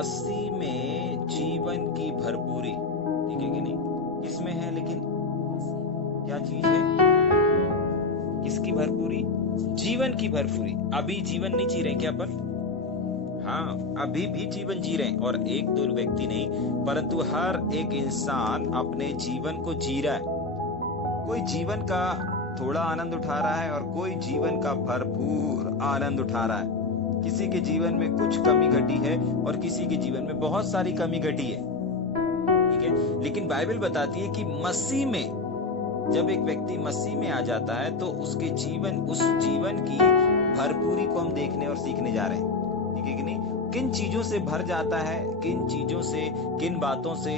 मसीह में जीवन की भरपूरी, ठीक है कि नहीं? किसमें है? लेकिन क्या चीज है? किसकी भरपूरी? जीवन की भरपूरी। अभी जीवन नहीं जी रहे क्या अपन? हाँ, अभी भी जीवन जी रहे हैं, और एक दो व्यक्ति नहीं, परंतु हर एक इंसान अपने जीवन को जी रहा है। कोई जीवन का थोड़ा आनंद उठा रहा है और कोई जीवन का भरपूर आनंद उठा रहा है। किसी के जीवन में कुछ कमी घटी है और किसी के जीवन में बहुत सारी कमी घटी है, ठीक है। लेकिन बाइबल बताती है कि मसीह में, जब एक व्यक्ति मसीह में आ जाता है तो उसके जीवन, उस जीवन की भरपूरी को हम देखने और सीखने जा रहे हैं, ठीक है कि नहीं? किन चीजों से भर जाता है, किन चीजों से, किन बातों से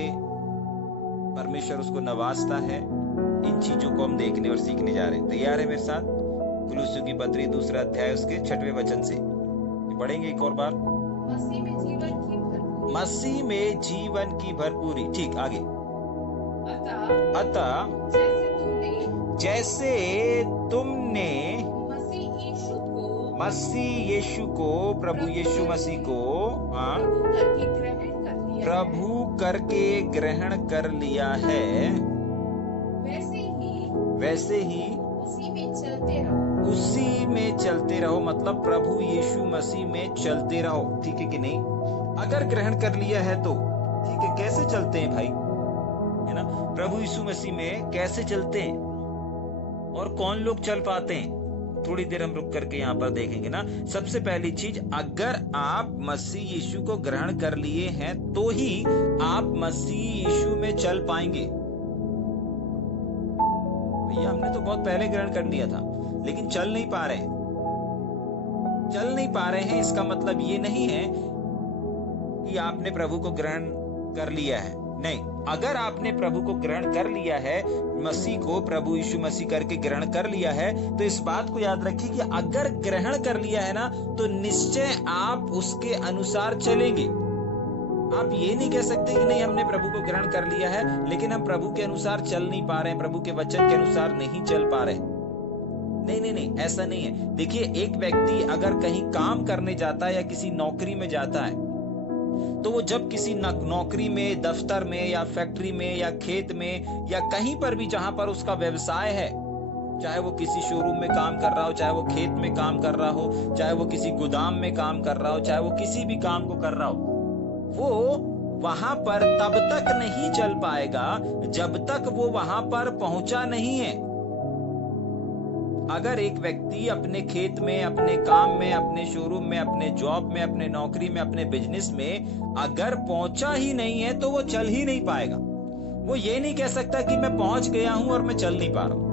परमेश्वर उसको नवाजता है, इन चीजों को हम देखने और सीखने जा रहे हैं। तैयार है मेरे साथ? कुलुस्सियों की पत्री 2 अध्याय उसके 6वें वचन से पढ़ेंगे एक और बार। मसीह में जीवन की भरपूरी। मसीह में जीवन की भरपूरी, ठीक। आगे। अतः जैसे तुमने मसीह यीशु को, प्रभु यीशु मसीह को प्रभु करके ग्रहण कर लिया है, वैसे ही उसी में चलते रहो। उसी में चलते रहो, मतलब प्रभु यीशु मसीह में चलते रहो, ठीक है कि नहीं? अगर ग्रहण कर लिया है तो ठीक है। कैसे चलते हैं भाई, है ना? प्रभु यीशु मसीह में कैसे चलते हैं और कौन लोग चल पाते हैं, थोड़ी देर हम रुक करके यहाँ पर देखेंगे ना। सबसे पहली चीज, अगर आप मसीह यीशु को ग्रहण कर लिए हैं तो ही आप मसीह यीशु में चल पाएंगे। भैया हमने तो बहुत पहले ग्रहण कर लिया था, लेकिन चल नहीं पा रहे हैं। चल नहीं पा रहे हैं, इसका मतलब ये नहीं है कि आपने प्रभु को ग्रहण कर लिया है, नहीं। अगर आपने प्रभु को ग्रहण कर लिया है, मसीह को प्रभु यीशु मसीह करके ग्रहण कर लिया है, तो इस बात को याद रखिए कि अगर ग्रहण कर लिया है ना, तो निश्चय आप उसके अनुसार चलेंगे। आप ये नहीं कह सकते कि नहीं हमने प्रभु को ग्रहण कर लिया है लेकिन हम प्रभु के अनुसार चल नहीं पा रहे हैं, प्रभु के वचन के अनुसार नहीं चल पा रहे। नहीं नहीं नहीं, ऐसा नहीं है। देखिए, एक व्यक्ति अगर कहीं काम करने जाता है या किसी नौकरी में जाता है, तो वो जब किसी नौकरी में, दफ्तर में या फैक्ट्री में या खेत में या कहीं पर भी जहां पर उसका व्यवसाय है, चाहे वो किसी शोरूम में काम कर रहा हो, चाहे वो खेत में काम कर रहा हो, चाहे वो किसी गोदाम में काम कर रहा हो, चाहे वो किसी भी काम को कर रहा हो, वो वहां पर तब तक नहीं चल पाएगा जब तक वो वहां पर पहुंचा नहीं है। अगर एक व्यक्ति अपने खेत में, अपने काम में, अपने शोरूम में, अपने जॉब में, अपने नौकरी में, अपने बिजनेस में अगर पहुंचा ही नहीं है तो वो चल ही नहीं पाएगा। वो ये नहीं कह सकता कि मैं पहुंच गया हूं और मैं चल नहीं पा रहा हूं,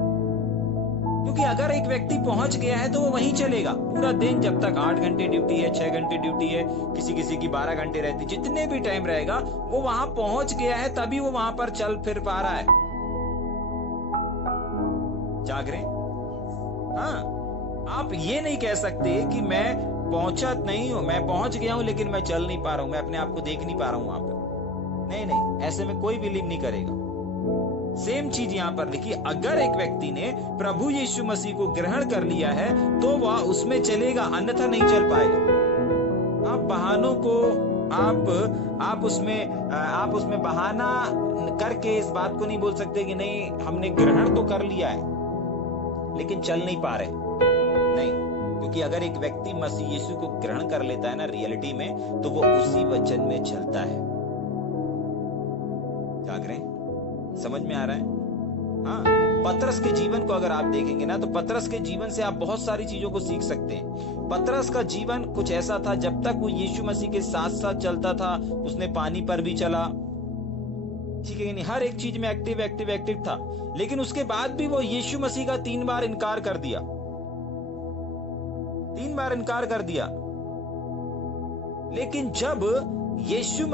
क्योंकि अगर एक व्यक्ति पहुंच गया है तो वो वहीं चलेगा पूरा दिन। जब तक 8 घंटे ड्यूटी है, 6 घंटे ड्यूटी है, किसी किसी की 12 घंटे रहती, जितने भी टाइम रहेगा वो वहां पहुंच गया है, तभी वो वहां पर चल फिर पा रहा है। जाग रहे? हाँ, आप ये नहीं कह सकते कि मैं पहुंचा नहीं हूं, मैं पहुंच गया हूं लेकिन मैं चल नहीं पा रहा हूं, मैं अपने आप को देख नहीं पा रहा हूं वहां पर। नहीं नहीं, ऐसे में कोई बिलीव नहीं करेगा। सेम चीज यहां पर लिखी, अगर एक व्यक्ति ने प्रभु यीशु मसीह को ग्रहण कर लिया है तो वह उसमें चलेगा, अन्यथा नहीं चल पाएगा। आप बहानों को आप उसमें बहाना करके इस बात को नहीं बोल सकते कि नहीं हमने ग्रहण तो कर लिया है लेकिन चल नहीं पा रहे, नहीं। क्योंकि अगर एक व्यक्ति मसीह यीशु को ग्रहण कर लेता है ना रियलिटी में, तो वो उसी वचन में चलता है। जाग रहे हैं? समझ में आ रहा है? हाँ, पतरस के जीवन को अगर आप देखेंगे ना, तो पतरस के जीवन से आप बहुत सारी चीजों को सीख सकते हैं। पतरस का जीवन कुछ ऐसा था, जब तक वो यीशु मसीह के साथ साथ चलता था, उसने पानी पर भी चला, ठीक है नहीं, हर एक चीज में एक्टिव था। लेकिन उसके बाद भी वो यीशु मसीह का 3 बार इनकार कर दिया, 3 बार इनकार कर दिया। लेकिन जब यीशु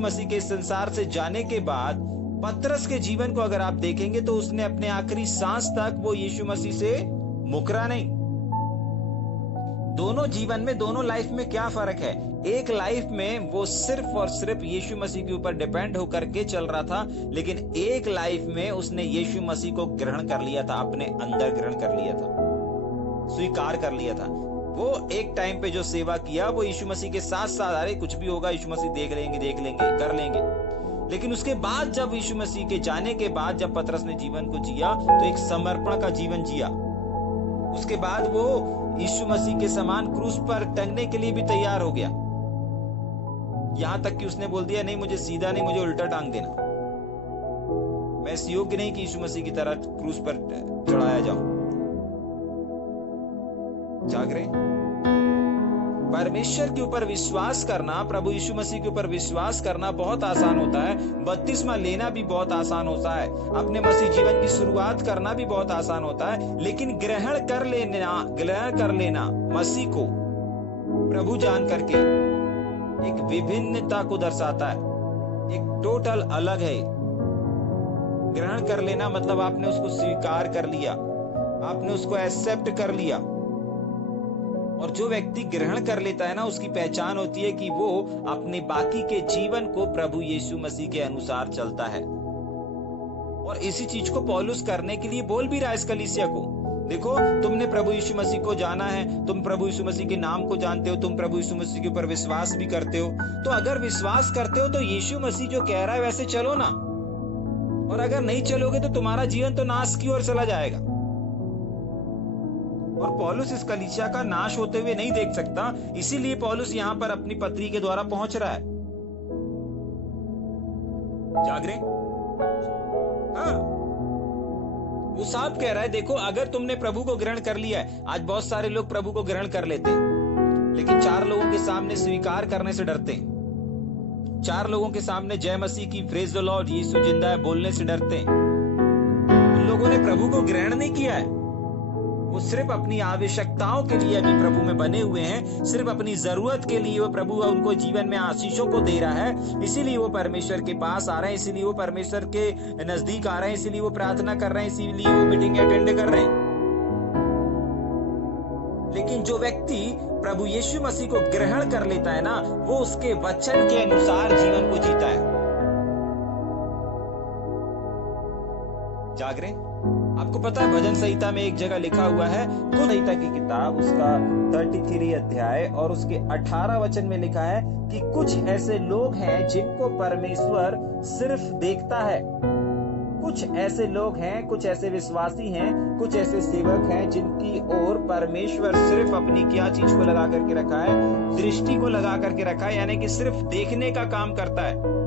मसीह के संसार से जाने के बाद पतरस के जीवन को अगर आप देखेंगे तो उसने अपने आखिरी सांस तक वो यीशु मसीह से मुकरा नहीं। दोनों जीवन में, दोनों लाइफ में क्या फर्क है? एक लाइफ में वो सिर्फ और सिर्फ यीशु मसीह के ऊपर डिपेंड होकर के चल रहा था, लेकिन एक लाइफ में उसने यीशु मसीह को ग्रहण कर लिया था, अपने अंदर ग्रहण कर लिया था, स्वीकार कर लिया था। वो एक टाइम पे जो सेवा किया वो यीशु मसीह के साथ साथ, अरे कुछ भी होगा यीशु मसीह देख लेंगे कर लेंगे। लेकिन उसके बाद जब यीशु मसीह के जाने के बाद जब पतरस ने जीवन को जिया तो एक समर्पण का जीवन जिया। उसके बाद वो यीशु मसीह के समान क्रूस पर टंगने के लिए भी तैयार हो गया। यहां तक कि उसने बोल दिया, नहीं मुझे सीधा नहीं, मुझे उल्टा टांग देना, मैं इस योग्य नहीं कि यीशु मसीह की तरह क्रूस पर चढ़ाया जाऊं। जाग रहे? परमेश्वर के ऊपर विश्वास करना, प्रभु यीशु मसीह के ऊपर विश्वास करना बहुत आसान होता है। बपतिस्मा लेना भी बहुत आसान होता है। अपने मसीह जीवन की शुरुआत करना भी बहुत आसान होता है। लेकिन ग्रहण कर लेना मसीह को प्रभु जान करके एक विभिन्नता को दर्शाता है, एक टोटल अलग है। ग्रहण कर लेना मतलब आपने उसको स्वीकार कर लिया, आपने उसको एक्सेप्ट कर लिया। और जो व्यक्ति ग्रहण कर लेता है ना, उसकी पहचान होती है कि वो अपने बाकी के जीवन को प्रभु यीशु मसीह के अनुसार चलता है। और इसी चीज को पौलुस करने के लिए बोल भी रहा है इस कलीसिया को। देखो, तुमने प्रभु यीशु मसीह को जाना है, तुम प्रभु यीशु मसीह के नाम को जानते हो, तुम प्रभु यीशु मसीह के ऊपर विश्वास भी करते हो। तो अगर विश्वास करते हो तो यीशु मसीह जो कह रहा है वैसे चलो ना। और अगर नहीं चलोगे तो तुम्हारा जीवन तो नाश की ओर चला जाएगा। और पौलुस इस कलीसिया का नाश होते हुए नहीं देख सकता, इसीलिए पौलुस यहां पर अपनी पत्री के द्वारा पहुंच रहा है। जाग रहे? हाँ, वो साफ कह रहा है, देखो अगर तुमने प्रभु को ग्रहण कर लिया है, आज बहुत सारे लोग प्रभु को ग्रहण कर लेते हैं लेकिन 4 लोगों के सामने स्वीकार करने से डरते हैं। 4 लोगों के सामने जय मसीह की, प्रेज द लॉर्ड, यीशु जिंदा है बोलने से डरते हैं। उन लोगों ने प्रभु को ग्रहण नहीं किया है। वो सिर्फ अपनी आवश्यकताओं के लिए अभी प्रभु में बने हुए हैं, सिर्फ अपनी जरूरत के लिए वो प्रभु उनको जीवन में आशीषों को दे रहा है। इसीलिए वो परमेश्वर के पास आ रहे हैं, इसीलिए वो परमेश्वर के नजदीक आ रहे हैं, इसीलिए वो प्रार्थना कर रहे हैं, इसीलिए वो मीटिंग अटेंड कर रहे हैं। लेकिन जो व्यक्ति प्रभु यीशु मसीह को ग्रहण कर लेता है ना, वो उसके वचन के अनुसार जीवन को जीता है। जाग रहे? आपको पता है भजन संहिता में एक जगह लिखा हुआ है, कुल संहिता की किताब उसका 33 अध्याय और उसके 18 वचन में लिखा है कि कुछ ऐसे लोग हैं जिनको परमेश्वर सिर्फ देखता है। कुछ ऐसे लोग हैं, कुछ ऐसे विश्वासी हैं, कुछ ऐसे सेवक हैं जिनकी ओर परमेश्वर सिर्फ अपनी क्या चीज को लगा करके रखा है, दृष्टि को लगा करके रखा है, यानी कि सिर्फ देखने का काम करता है।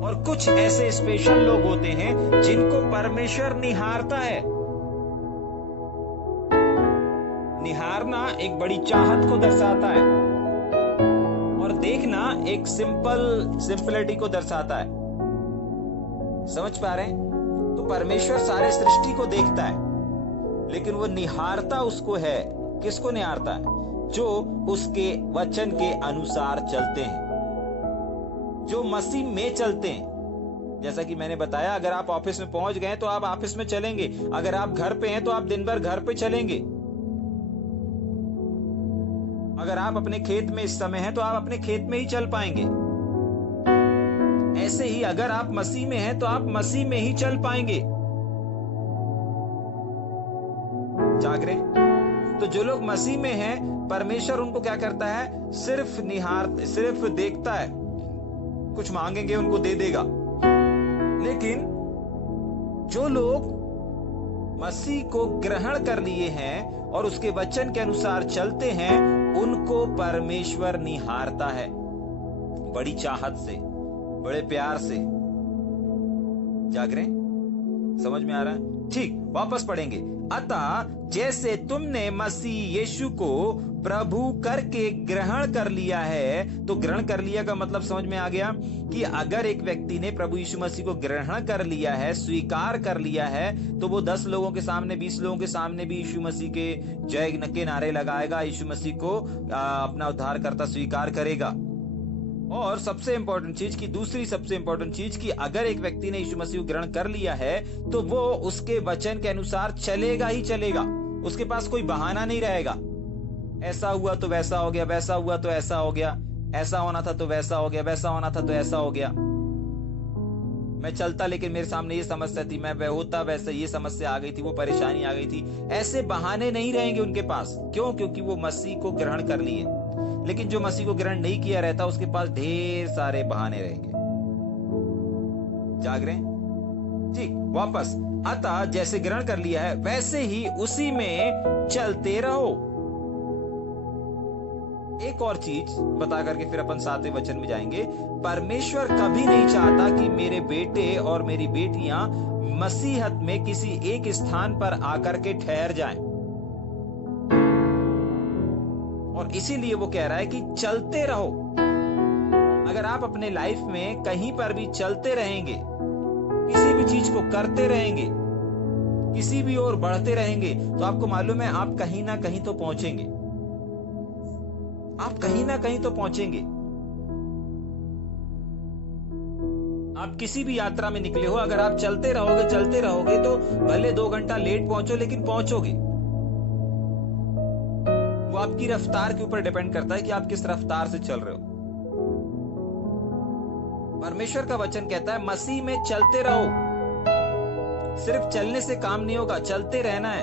और कुछ ऐसे स्पेशल लोग होते हैं जिनको परमेश्वर निहारता है। निहारना एक बड़ी चाहत को दर्शाता है और देखना एक सिंपलिटी को दर्शाता है। समझ पा रहे हैं? तो परमेश्वर सारे सृष्टि को देखता है लेकिन वो निहारता उसको है। किसको निहारता है? जो उसके वचन के अनुसार चलते हैं, जो मसीह में चलते हैं। जैसा कि मैंने बताया, अगर आप ऑफिस में पहुंच गए तो आप ऑफिस में चलेंगे, अगर आप घर पे हैं तो आप दिन भर घर पे चलेंगे, अगर आप अपने खेत में इस समय हैं तो आप अपने खेत में ही चल पाएंगे। ऐसे ही अगर आप मसीह में हैं तो आप मसीह में ही चल पाएंगे। जाग रहे? तो जो लोग मसीह में हैं, परमेश्वर उनको क्या करता है? सिर्फ देखता है। कुछ मांगेंगे उनको दे देगा। लेकिन जो लोग मसीह को ग्रहण कर लिए हैं और उसके वचन के अनुसार चलते हैं, उनको परमेश्वर निहारता है बड़ी चाहत से, बड़े प्यार से। जाग रहे? समझ में आ रहा है? ठीक, वापस पढ़ेंगे। अतः जैसे तुमने मसीह यीशु को प्रभु करके ग्रहण कर लिया है, तो ग्रहण कर लिया का मतलब समझ में आ गया कि अगर एक व्यक्ति ने प्रभु यीशु मसीह को ग्रहण कर लिया है, स्वीकार कर लिया है, तो वो 10 लोगों के सामने, 20 लोगों के सामने भी यीशु मसीह के जय के नारे लगाएगा, यीशु मसीह को अपना उद्धारकर्ता स्वीकार करेगा। और सबसे इंपॉर्टेंट चीज की, दूसरी सबसे इंपॉर्टेंट चीज की, अगर एक व्यक्ति ने यीशु मसीह को ग्रहण कर लिया है तो वो उसके वचन के अनुसार चलेगा ही चलेगा। उसके पास कोई बहाना नहीं रहेगा। ऐसा हुआ तो वैसा हो गया, वैसा हुआ तो ऐसा हो गया, ऐसा होना था तो वैसा हो गया, वैसा होना था तो ऐसा हो गया। मैं चलता लेकिन मेरे सामने ये समस्या थी, मैं होता वैसे ये समस्या आ गई थी, वो परेशानी आ गई थी। ऐसे बहाने नहीं रहेंगे उनके पास। क्यों? क्योंकि वो मसीह को ग्रहण कर लिए। लेकिन जो मसीह को ग्रहण नहीं किया रहता, उसके पास ढेर सारे बहाने रहेंगे। जाग रहे हैं? ठीक, वापस। अतः जैसे ग्रहण कर लिया है वैसे ही उसी में चलते रहो। एक और चीज बता करके फिर अपन 7वें वचन में जाएंगे। परमेश्वर कभी नहीं चाहता कि मेरे बेटे और मेरी बेटियां मसीहत में किसी एक स्थान पर आकर के ठहर जाएं। और इसीलिए वो कह रहा है कि चलते रहो। अगर आप अपने लाइफ में कहीं पर भी चलते रहेंगे, किसी भी चीज को करते रहेंगे, किसी भी ओर बढ़ते रहेंगे, तो आपको मालूम है आप कहीं ना कहीं तो पहुंचेंगे। आप कहीं ना कहीं तो पहुंचेंगे। आप किसी भी यात्रा में निकले हो, अगर आप चलते रहोगे तो भले 2 घंटा लेट पहुंचो, लेकिन पहुंचोगे। वो आपकी रफ्तार के ऊपर डिपेंड करता है कि आप किस रफ्तार से चल रहे हो। परमेश्वर का वचन कहता है मसीह में चलते रहो। सिर्फ चलने से काम नहीं होगा, चलते रहना है।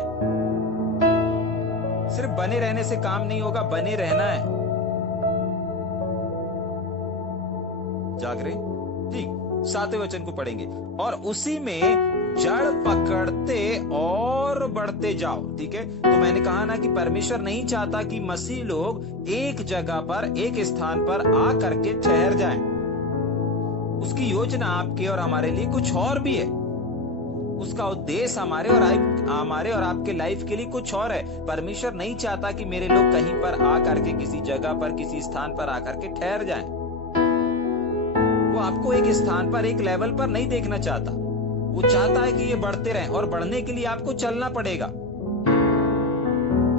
सिर्फ बने रहने से काम नहीं होगा, बने रहना है। जाग रहे? ठीक, 7वें वचन को पढ़ेंगे। और उसी में जड़ पकड़ते और बढ़ते जाओ। ठीक है, तो मैंने कहा ना कि परमेश्वर नहीं चाहता कि मसीह लोग एक जगह पर, एक स्थान पर आ करके ठहर जाएं। उसकी योजना आपके और हमारे लिए कुछ और भी है। उसका उद्देश्य हमारे और आपके लाइफ के लिए कुछ और है। परमेश्वर नहीं चाहता कि मेरे लोग कहीं पर आ करके किसी जगह पर, किसी स्थान पर आकर के ठहर जाएं। वो आपको एक स्थान पर, एक लेवल पर नहीं देखना चाहता। वो चाहता है कि ये बढ़ते रहें, और बढ़ने के लिए आपको चलना पड़ेगा।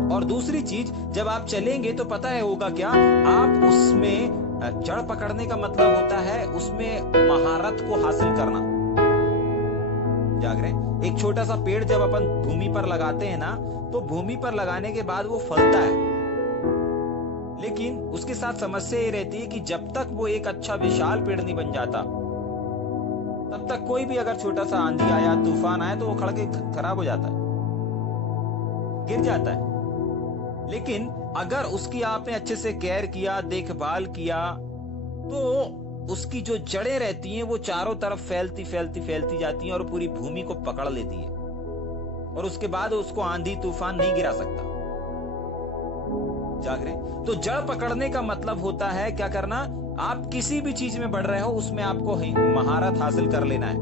और दूसरी चीज, जब आप चलेंगे तो पता है होगा क्या, आप उसमें जड़ पकड़ने का मतलब होता है उसमें महारत को हासिल करना। जाग रहे हैं? एक छोटा सा पेड़ जब अपन भूमि पर लगाते हैं ना, तो भूमि पर लगाने के बाद वो फलता है, लेकिन उसके साथ समस्या ये रहती है कि जब तक वो एक अच्छा विशाल पेड़ नहीं बन जाता, तब तक कोई भी अगर छोटा सा आंधी आया, तूफान आया, तो वो खड़ के खराब हो जाता है, गिर जाता है। लेकिन अगर उसकी आपने अच्छे से केयर किया, देखभाल किया, तो उसकी जो जड़ें रहती हैं वो चारों तरफ फैलती जाती हैं और पूरी भूमि को पकड़ लेती है, और उसके बाद उसको आंधी तूफान नहीं गिरा सकता। जाग रहे? तो जड़ पकड़ने का मतलब होता है क्या करना? आप किसी भी चीज में बढ़ रहे हो, उसमें आपको महारत हासिल कर लेना है।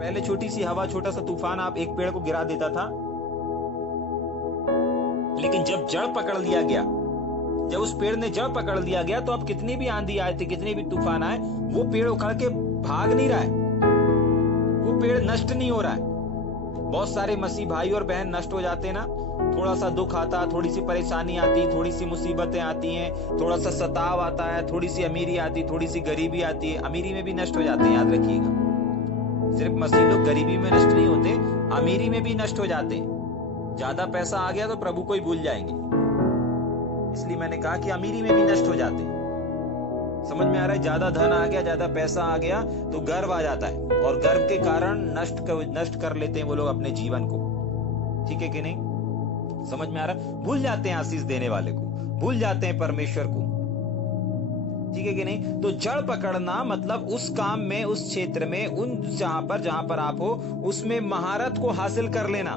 पहले छोटी सी हवा, छोटा सा तूफान आप एक पेड़ को गिरा देता था, लेकिन जब जड़ पकड़ लिया गया, जब उस पेड़ ने जड़ पकड़ लिया गया, तो अब कितनी भी आंधी आए थे, कितने भी तूफान आए, वो पेड़ उखड़ के भाग नहीं रहा है, वो पेड़ नष्ट नहीं हो रहा है। बहुत सारे मसीह भाई और बहन नष्ट हो जाते हैं ना, थोड़ा सा दुख आता, थोड़ी सी परेशानी आती, थोड़ी सी मुसीबतें आती हैं, थोड़ा सा सताव आता है, थोड़ी सी अमीरी आती, थोड़ी सी गरीबी आती है, अमीरी में भी नष्ट हो जाते हैं। याद रखिएगा, सिर्फ मसीह लोग गरीबी में नष्ट नहीं होते, अमीरी में भी नष्ट हो जाते हैं। ज्यादा पैसा आ गया तो प्रभु को ही भूल जाएंगे, इसलिए मैंने कहा कि अमीरी में भी नष्ट हो जाते हैं। समझ में आ रहा है? ज्यादा धन आ गया, ज्यादा पैसा आ गया तो गर्व आ जाता है, और गर्व के कारण नष्ट कर लेते हैं वो लोग अपने जीवन को। ठीक है कि नहीं? समझ में आ रहा है? भूल जाते हैं आशीष देने वाले को, भूल जाते हैं परमेश्वर को। ठीक है कि नहीं? तो जड़ पकड़ना मतलब उस काम में, उस क्षेत्र में, उन जहां पर आप हो, उसमें महारत को हासिल कर लेना।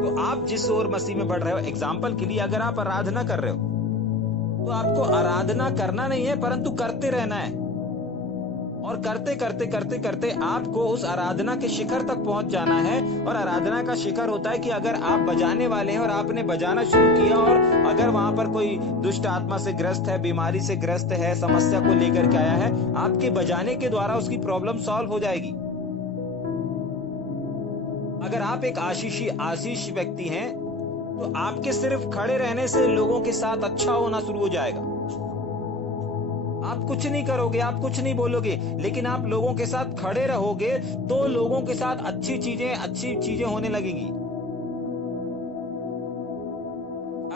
तो आप जिस ओर मसीह में बढ़ रहे हो, एग्जाम्पल के लिए अगर आप आराधना कर रहे हो, तो आपको आराधना करना नहीं है, परंतु करते रहना है। और करते करते आपको उस आराधना के शिखर तक पहुंच जाना है। और आराधना का शिखर होता है कि अगर आप बजाने वाले हैं और आपने बजाना शुरू किया, और अगर वहां पर कोई दुष्ट आत्मा से ग्रस्त है, बीमारी से ग्रस्त है, समस्या को लेकर के आया है, आपके बजाने के द्वारा उसकी प्रॉब्लम सॉल्व हो जाएगी। अगर आप एक आशीष व्यक्ति हैं, तो आपके सिर्फ खड़े रहने से लोगों के साथ अच्छा होना शुरू हो जाएगा। आप कुछ नहीं करोगे, आप कुछ नहीं बोलोगे, लेकिन आप लोगों के साथ खड़े रहोगे तो लोगों के साथ अच्छी चीजें होने लगेगी।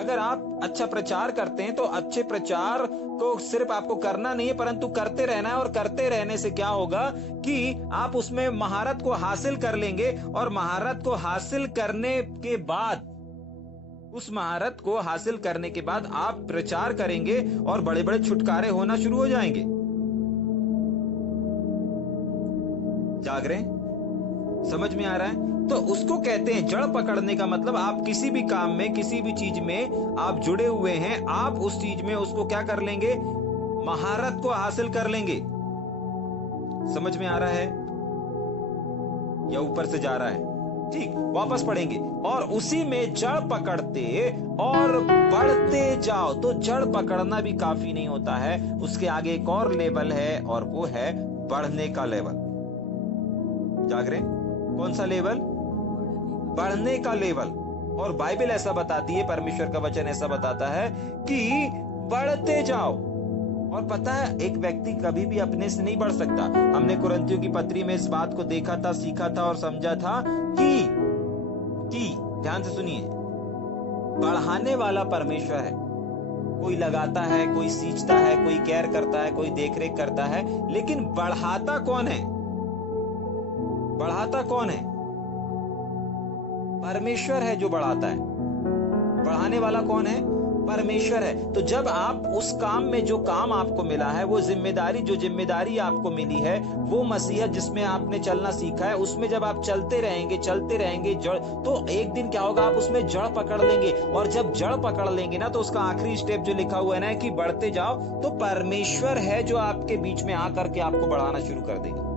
अगर आप अच्छा प्रचार करते हैं तो अच्छे प्रचार को सिर्फ आपको करना नहीं है, परंतु करते रहना है। और करते रहने से क्या होगा कि आप उसमें महारत को हासिल कर लेंगे, और महारत को हासिल करने के बाद, उस महारत को हासिल करने के बाद आप प्रचार करेंगे और बड़े बड़े छुटकारे होना शुरू हो जाएंगे। जाग रहे हैं? समझ में आ रहा है? तो उसको कहते हैं जड़ पकड़ने का मतलब, आप किसी भी काम में, किसी भी चीज में आप जुड़े हुए हैं, आप उस चीज में उसको क्या कर लेंगे, महारत को हासिल कर लेंगे। समझ में आ रहा है या ऊपर से जा रहा है? ठीक, वापस पढ़ेंगे। और उसी में जड़ पकड़ते और बढ़ते जाओ। तो जड़ पकड़ना भी काफी नहीं होता है, उसके आगे एक और लेवल है, और वो है बढ़ने का लेवल। जाग रहे? कौन सा लेवल? बढ़ने का लेवल। और बाइबल ऐसा बताती है, परमेश्वर का वचन ऐसा बताता है कि बढ़ते जाओ। और पता है, एक व्यक्ति कभी भी अपने से नहीं बढ़ सकता। हमने कुरिन्थियों की पत्री में इस बात को देखा था, सीखा था और समझा था कि ध्यान से सुनिए, बढ़ाने वाला परमेश्वर है। कोई लगाता है, कोई सींचता है, कोई केयर करता है, कोई देखरेख करता है, लेकिन बढ़ाता कौन है? बढ़ाता कौन है? परमेश्वर है जो बढ़ाता है। बढ़ाने वाला कौन है? परमेश्वर है। तो जब आप उस काम में, जो काम आपको मिला है, वो जिम्मेदारी, जो जिम्मेदारी आपको मिली है, वो मसीहत जिसमें आपने चलना सीखा है, उसमें जब आप चलते रहेंगे जड़, तो एक दिन क्या होगा, आप उसमें जड़ पकड़ लेंगे। और जब जड़ पकड़ लेंगे ना, तो उसका आखिरी स्टेप जो लिखा हुआ है ना कि बढ़ते जाओ, तो परमेश्वर है जो आपके बीच में आकर के आपको बढ़ाना शुरू कर देगा।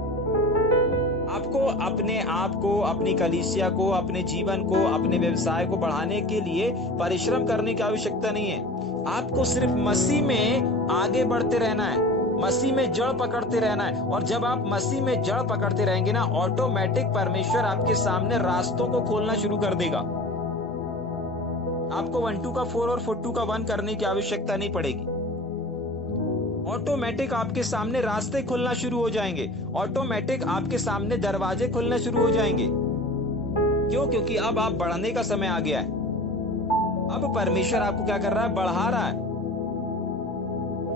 आपको अपने आप को, अपनी कलीसिया को, अपने जीवन को, अपने व्यवसाय को बढ़ाने के लिए परिश्रम करने की आवश्यकता नहीं है। आपको सिर्फ मसीह में आगे बढ़ते रहना है, मसीह में जड़ पकड़ते रहना है। और जब आप मसीह में जड़ पकड़ते रहेंगे ना, ऑटोमेटिक परमेश्वर आपके सामने रास्तों को खोलना शुरू कर देगा। आपको 1 2 का 4 और 4 2 का 1 करने की आवश्यकता नहीं पड़ेगी। ऑटोमेटिक आपके सामने रास्ते खुलना शुरू हो जाएंगे, ऑटोमेटिक आपके सामने दरवाजे खुलना शुरू हो जाएंगे। क्यों? क्योंकि अब आप बढ़ने का समय आ गया है। अब परमेश्वर आपको क्या कर रहा है? बढ़ा रहा है।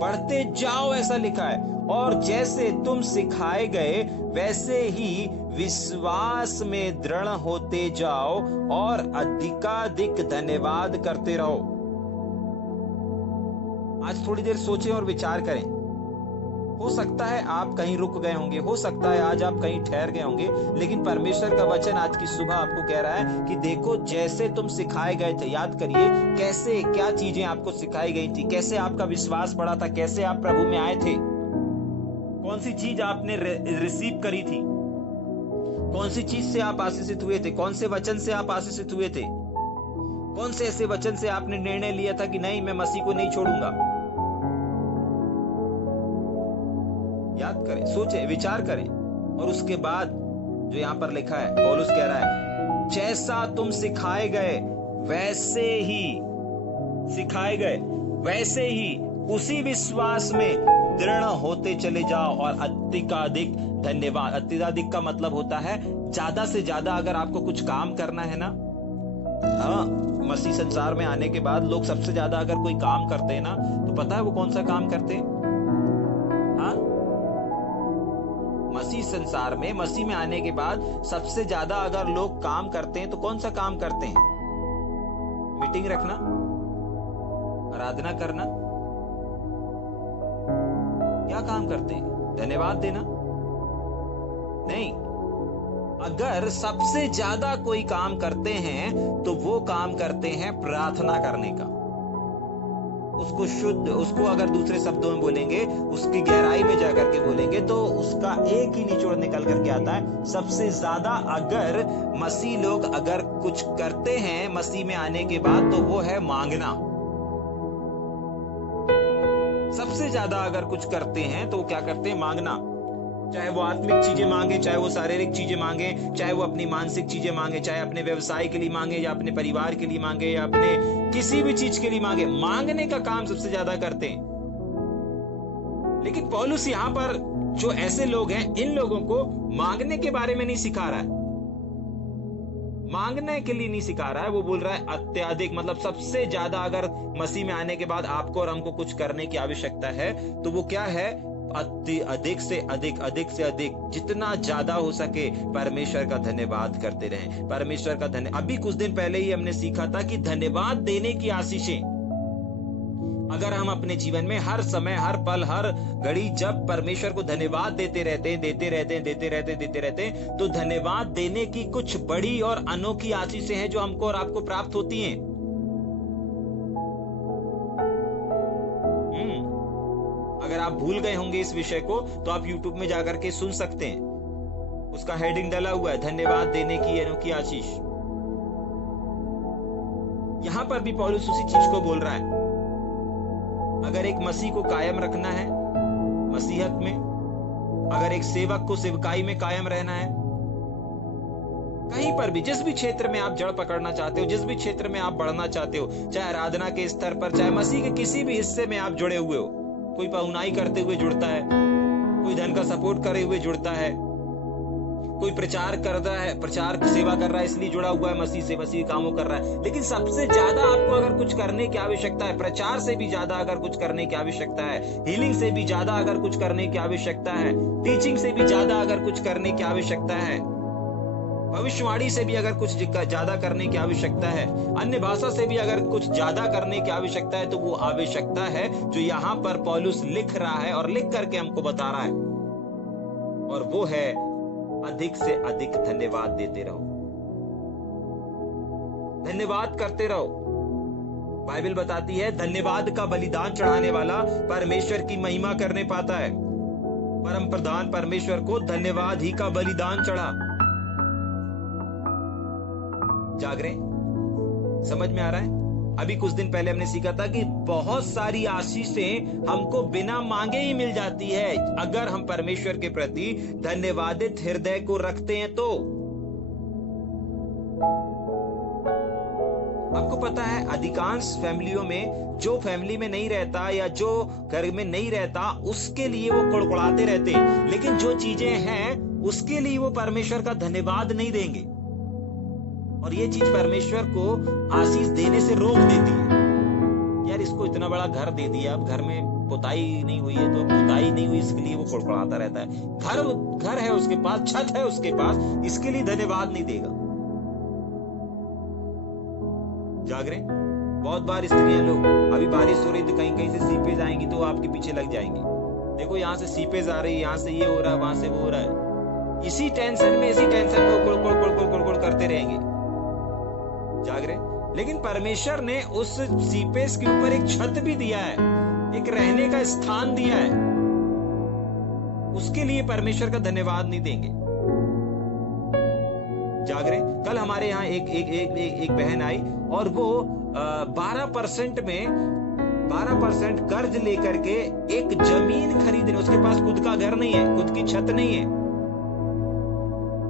बढ़ते जाओ ऐसा लिखा है। और जैसे तुम सिखाए गए वैसे ही विश्वास में दृढ़ होते जाओ और अधिकाधिक धन्यवाद करते रहो। आज थोड़ी देर सोचें और विचार करें। हो सकता है आप कहीं रुक गए होंगे, हो सकता है आज आप कहीं ठहर गए होंगे, लेकिन परमेश्वर का वचन आज की सुबह आपको कह रहा है कि देखो, जैसे तुम सिखाए गए थे, याद करिए कैसे, क्या चीजें आपको सिखाई गई थी, कैसे आपका विश्वास बढ़ा था, कैसे आप प्रभु में आए थे, कौन सी चीज आपने रिसीव करी थी, कौन सी चीज से आप आशीषित हुए थे, कौन से वचन से आप आशीषित हुए थे, कौन से ऐसे वचन से आपने निर्णय लिया था कि नहीं, मैं मसीह को नहीं छोड़ूंगा। याद करें, सोचें, विचार करें। और उसके बाद जो यहां पर लिखा है, पौलुस कह रहा है, जैसा तुम सिखाए गए वैसे ही, सिखाए गए वैसे ही उसी विश्वास में दृढ़ होते चले जाओ और अधिकाधिक धन्यवाद। अधिकाधिक का मतलब होता है ज्यादा से ज्यादा। अगर आपको कुछ काम करना है ना, हाँ, मसीह संसार में आने के बाद लोग सबसे ज्यादा अगर कोई काम करते हैं ना, तो पता है वो कौन सा काम करते हैं? हाँ, मसीह संसार में, मसीह में आने के बाद सबसे ज्यादा अगर लोग काम करते हैं तो कौन सा काम करते हैं? मीटिंग रखना, आराधना करना, क्या काम करते हैं? धन्यवाद देना? नहीं। अगर सबसे ज्यादा कोई काम करते हैं तो वो काम करते हैं प्रार्थना करने का। उसको शुद्ध, उसको अगर दूसरे शब्दों में बोलेंगे, उसकी गहराई में जाकर के बोलेंगे, तो उसका एक ही निचोड़ निकल करके आता है, सबसे ज्यादा अगर मसीह लोग अगर कुछ करते हैं मसीह में आने के बाद, तो वो है मांगना। सबसे ज्यादा अगर कुछ करते हैं तो वो क्या करते हैं? मांगना। चाहे वो आत्मिक चीजें मांगे, चाहे वो शारीरिक चीजें मांगे, चाहे वो अपनी मानसिक चीजें मांगे, चाहे अपने व्यवसाय के लिए मांगे, या अपने परिवार के लिए मांगे, या अपने किसी भी चीज के लिए मांगे, मांगने का काम सबसे ज्यादा करते हैं। लेकिन पौलुस यहां पर जो ऐसे लोग हैं, इन लोगों को मांगने के बारे में नहीं सिखा रहा है। मांगने के लिए नहीं सिखा रहा है, वो बोल रहा है अत्यधिक, मतलब सबसे ज्यादा अगर मसीह में आने के बाद आपको और हमको कुछ करने की आवश्यकता है तो वो क्या है, अधिक से अधिक, अधिक से अधिक, जितना ज्यादा हो सके परमेश्वर का धन्यवाद करते रहें। परमेश्वर का अभी कुछ दिन पहले ही हमने सीखा था कि धन्यवाद देने की आशीषें, अगर हम अपने जीवन में हर समय, हर पल, हर घड़ी जब परमेश्वर को धन्यवाद देते रहते हैं, तो धन्यवाद देने की कुछ बड़ी और अनोखी आशीषें हैं जो हमको और आपको प्राप्त होती हैं। अगर आप भूल गए होंगे इस विषय को तो आप YouTube में जाकर के सुन सकते हैं, उसका हेडिंग डाला हुआ है, धन्यवाद देने की अनोखी आशीष। यहां पर भी पौलुस उसी चीज को बोल रहा है। अगर एक मसीह को कायम रखना है मसीहत में, अगर एक सेवक को सेवकाई में कायम रहना है, कहीं पर भी, जिस भी क्षेत्र में आप जड़ पकड़ना चाहते हो, जिस भी क्षेत्र में आप बढ़ना चाहते हो, चाहे आराधना के स्तर पर, चाहे मसीह के किसी भी हिस्से में आप जुड़े हुए हो, कोई पहुनाई करते हुए जुड़ता है, कोई धन का सपोर्ट करे हुए जुड़ता है, कोई प्रचार कर रहा है, प्रचार सेवा कर रहा है इसलिए जुड़ा हुआ है मसीह से, मसीह कामों कर रहा है। लेकिन सबसे ज्यादा आपको अगर कुछ करने की आवश्यकता है, प्रचार से भी ज्यादा अगर कुछ करने की आवश्यकता है, हीलिंग से भी ज्यादा अगर कुछ करने की आवश्यकता है, टीचिंग से भी ज्यादा अगर कुछ करने की आवश्यकता है, भविष्यवाणी से भी अगर कुछ ज्यादा करने की आवश्यकता है, अन्य भाषा से भी अगर कुछ ज्यादा करने की आवश्यकता है, तो वो आवश्यकता है जो यहाँ पर पौलुस लिख रहा है और लिख करके हमको बता रहा है, और वो है अधिक से अधिक धन्यवाद देते रहो, धन्यवाद करते रहो। बाइबल बताती है धन्यवाद का बलिदान चढ़ाने वाला परमेश्वर की महिमा करने पाता है। परम प्रधान परमेश्वर को धन्यवाद ही का बलिदान चढ़ा। जाग रहे, समझ में आ रहा है? अभी कुछ दिन पहले हमने सीखा था कि बहुत सारी आशीषें हमको बिना मांगे ही मिल जाती है अगर हम परमेश्वर के प्रति धन्यवादित हृदय को रखते हैं तो। आपको पता है अधिकांश फैमिलियों में, जो फैमिली में नहीं रहता या जो घर में नहीं रहता, उसके लिए वो कुड़कुड़ाते रहते, लेकिन जो चीजें हैं उसके लिए वो परमेश्वर का धन्यवाद नहीं देंगे, और ये चीज परमेश्वर को आशीष देने से रोक देती है। यार इसको इतना बड़ा घर दे दिया, अब घर में पुताई नहीं हुई है, तो पुताई नहीं हुई इसके लिए वो कुड़कुड़ाता रहता है। घर है उसके पास, छत है उसके पास, इसके लिए धन्यवाद नहीं देगा। जाग रहे? बहुत बार स्त्रियां लोग, अभी बारिश हो रही तो कहीं कहीं से सीपेज आएंगी तो आपके पीछे लग जाएंगी, देखो यहाँ से सीपेज आ रही है, यहाँ से ये हो रहा है, वहां से वो हो रहा है, इसी टेंशन में कुड़ करते रहेंगे। जाग रहे? लेकिन परमेश्वर ने उस सीपेज के ऊपर एक छत भी दिया है, एक रहने का स्थान दिया है, उसके लिए परमेश्वर का धन्यवाद नहीं देंगे। जाग रहे? कल हमारे यहाँ एक बहन आई और वो 12% में 12% कर्ज लेकर के एक जमीन खरीदने, उसके पास खुद का घर नहीं है, खुद की छत नहीं है,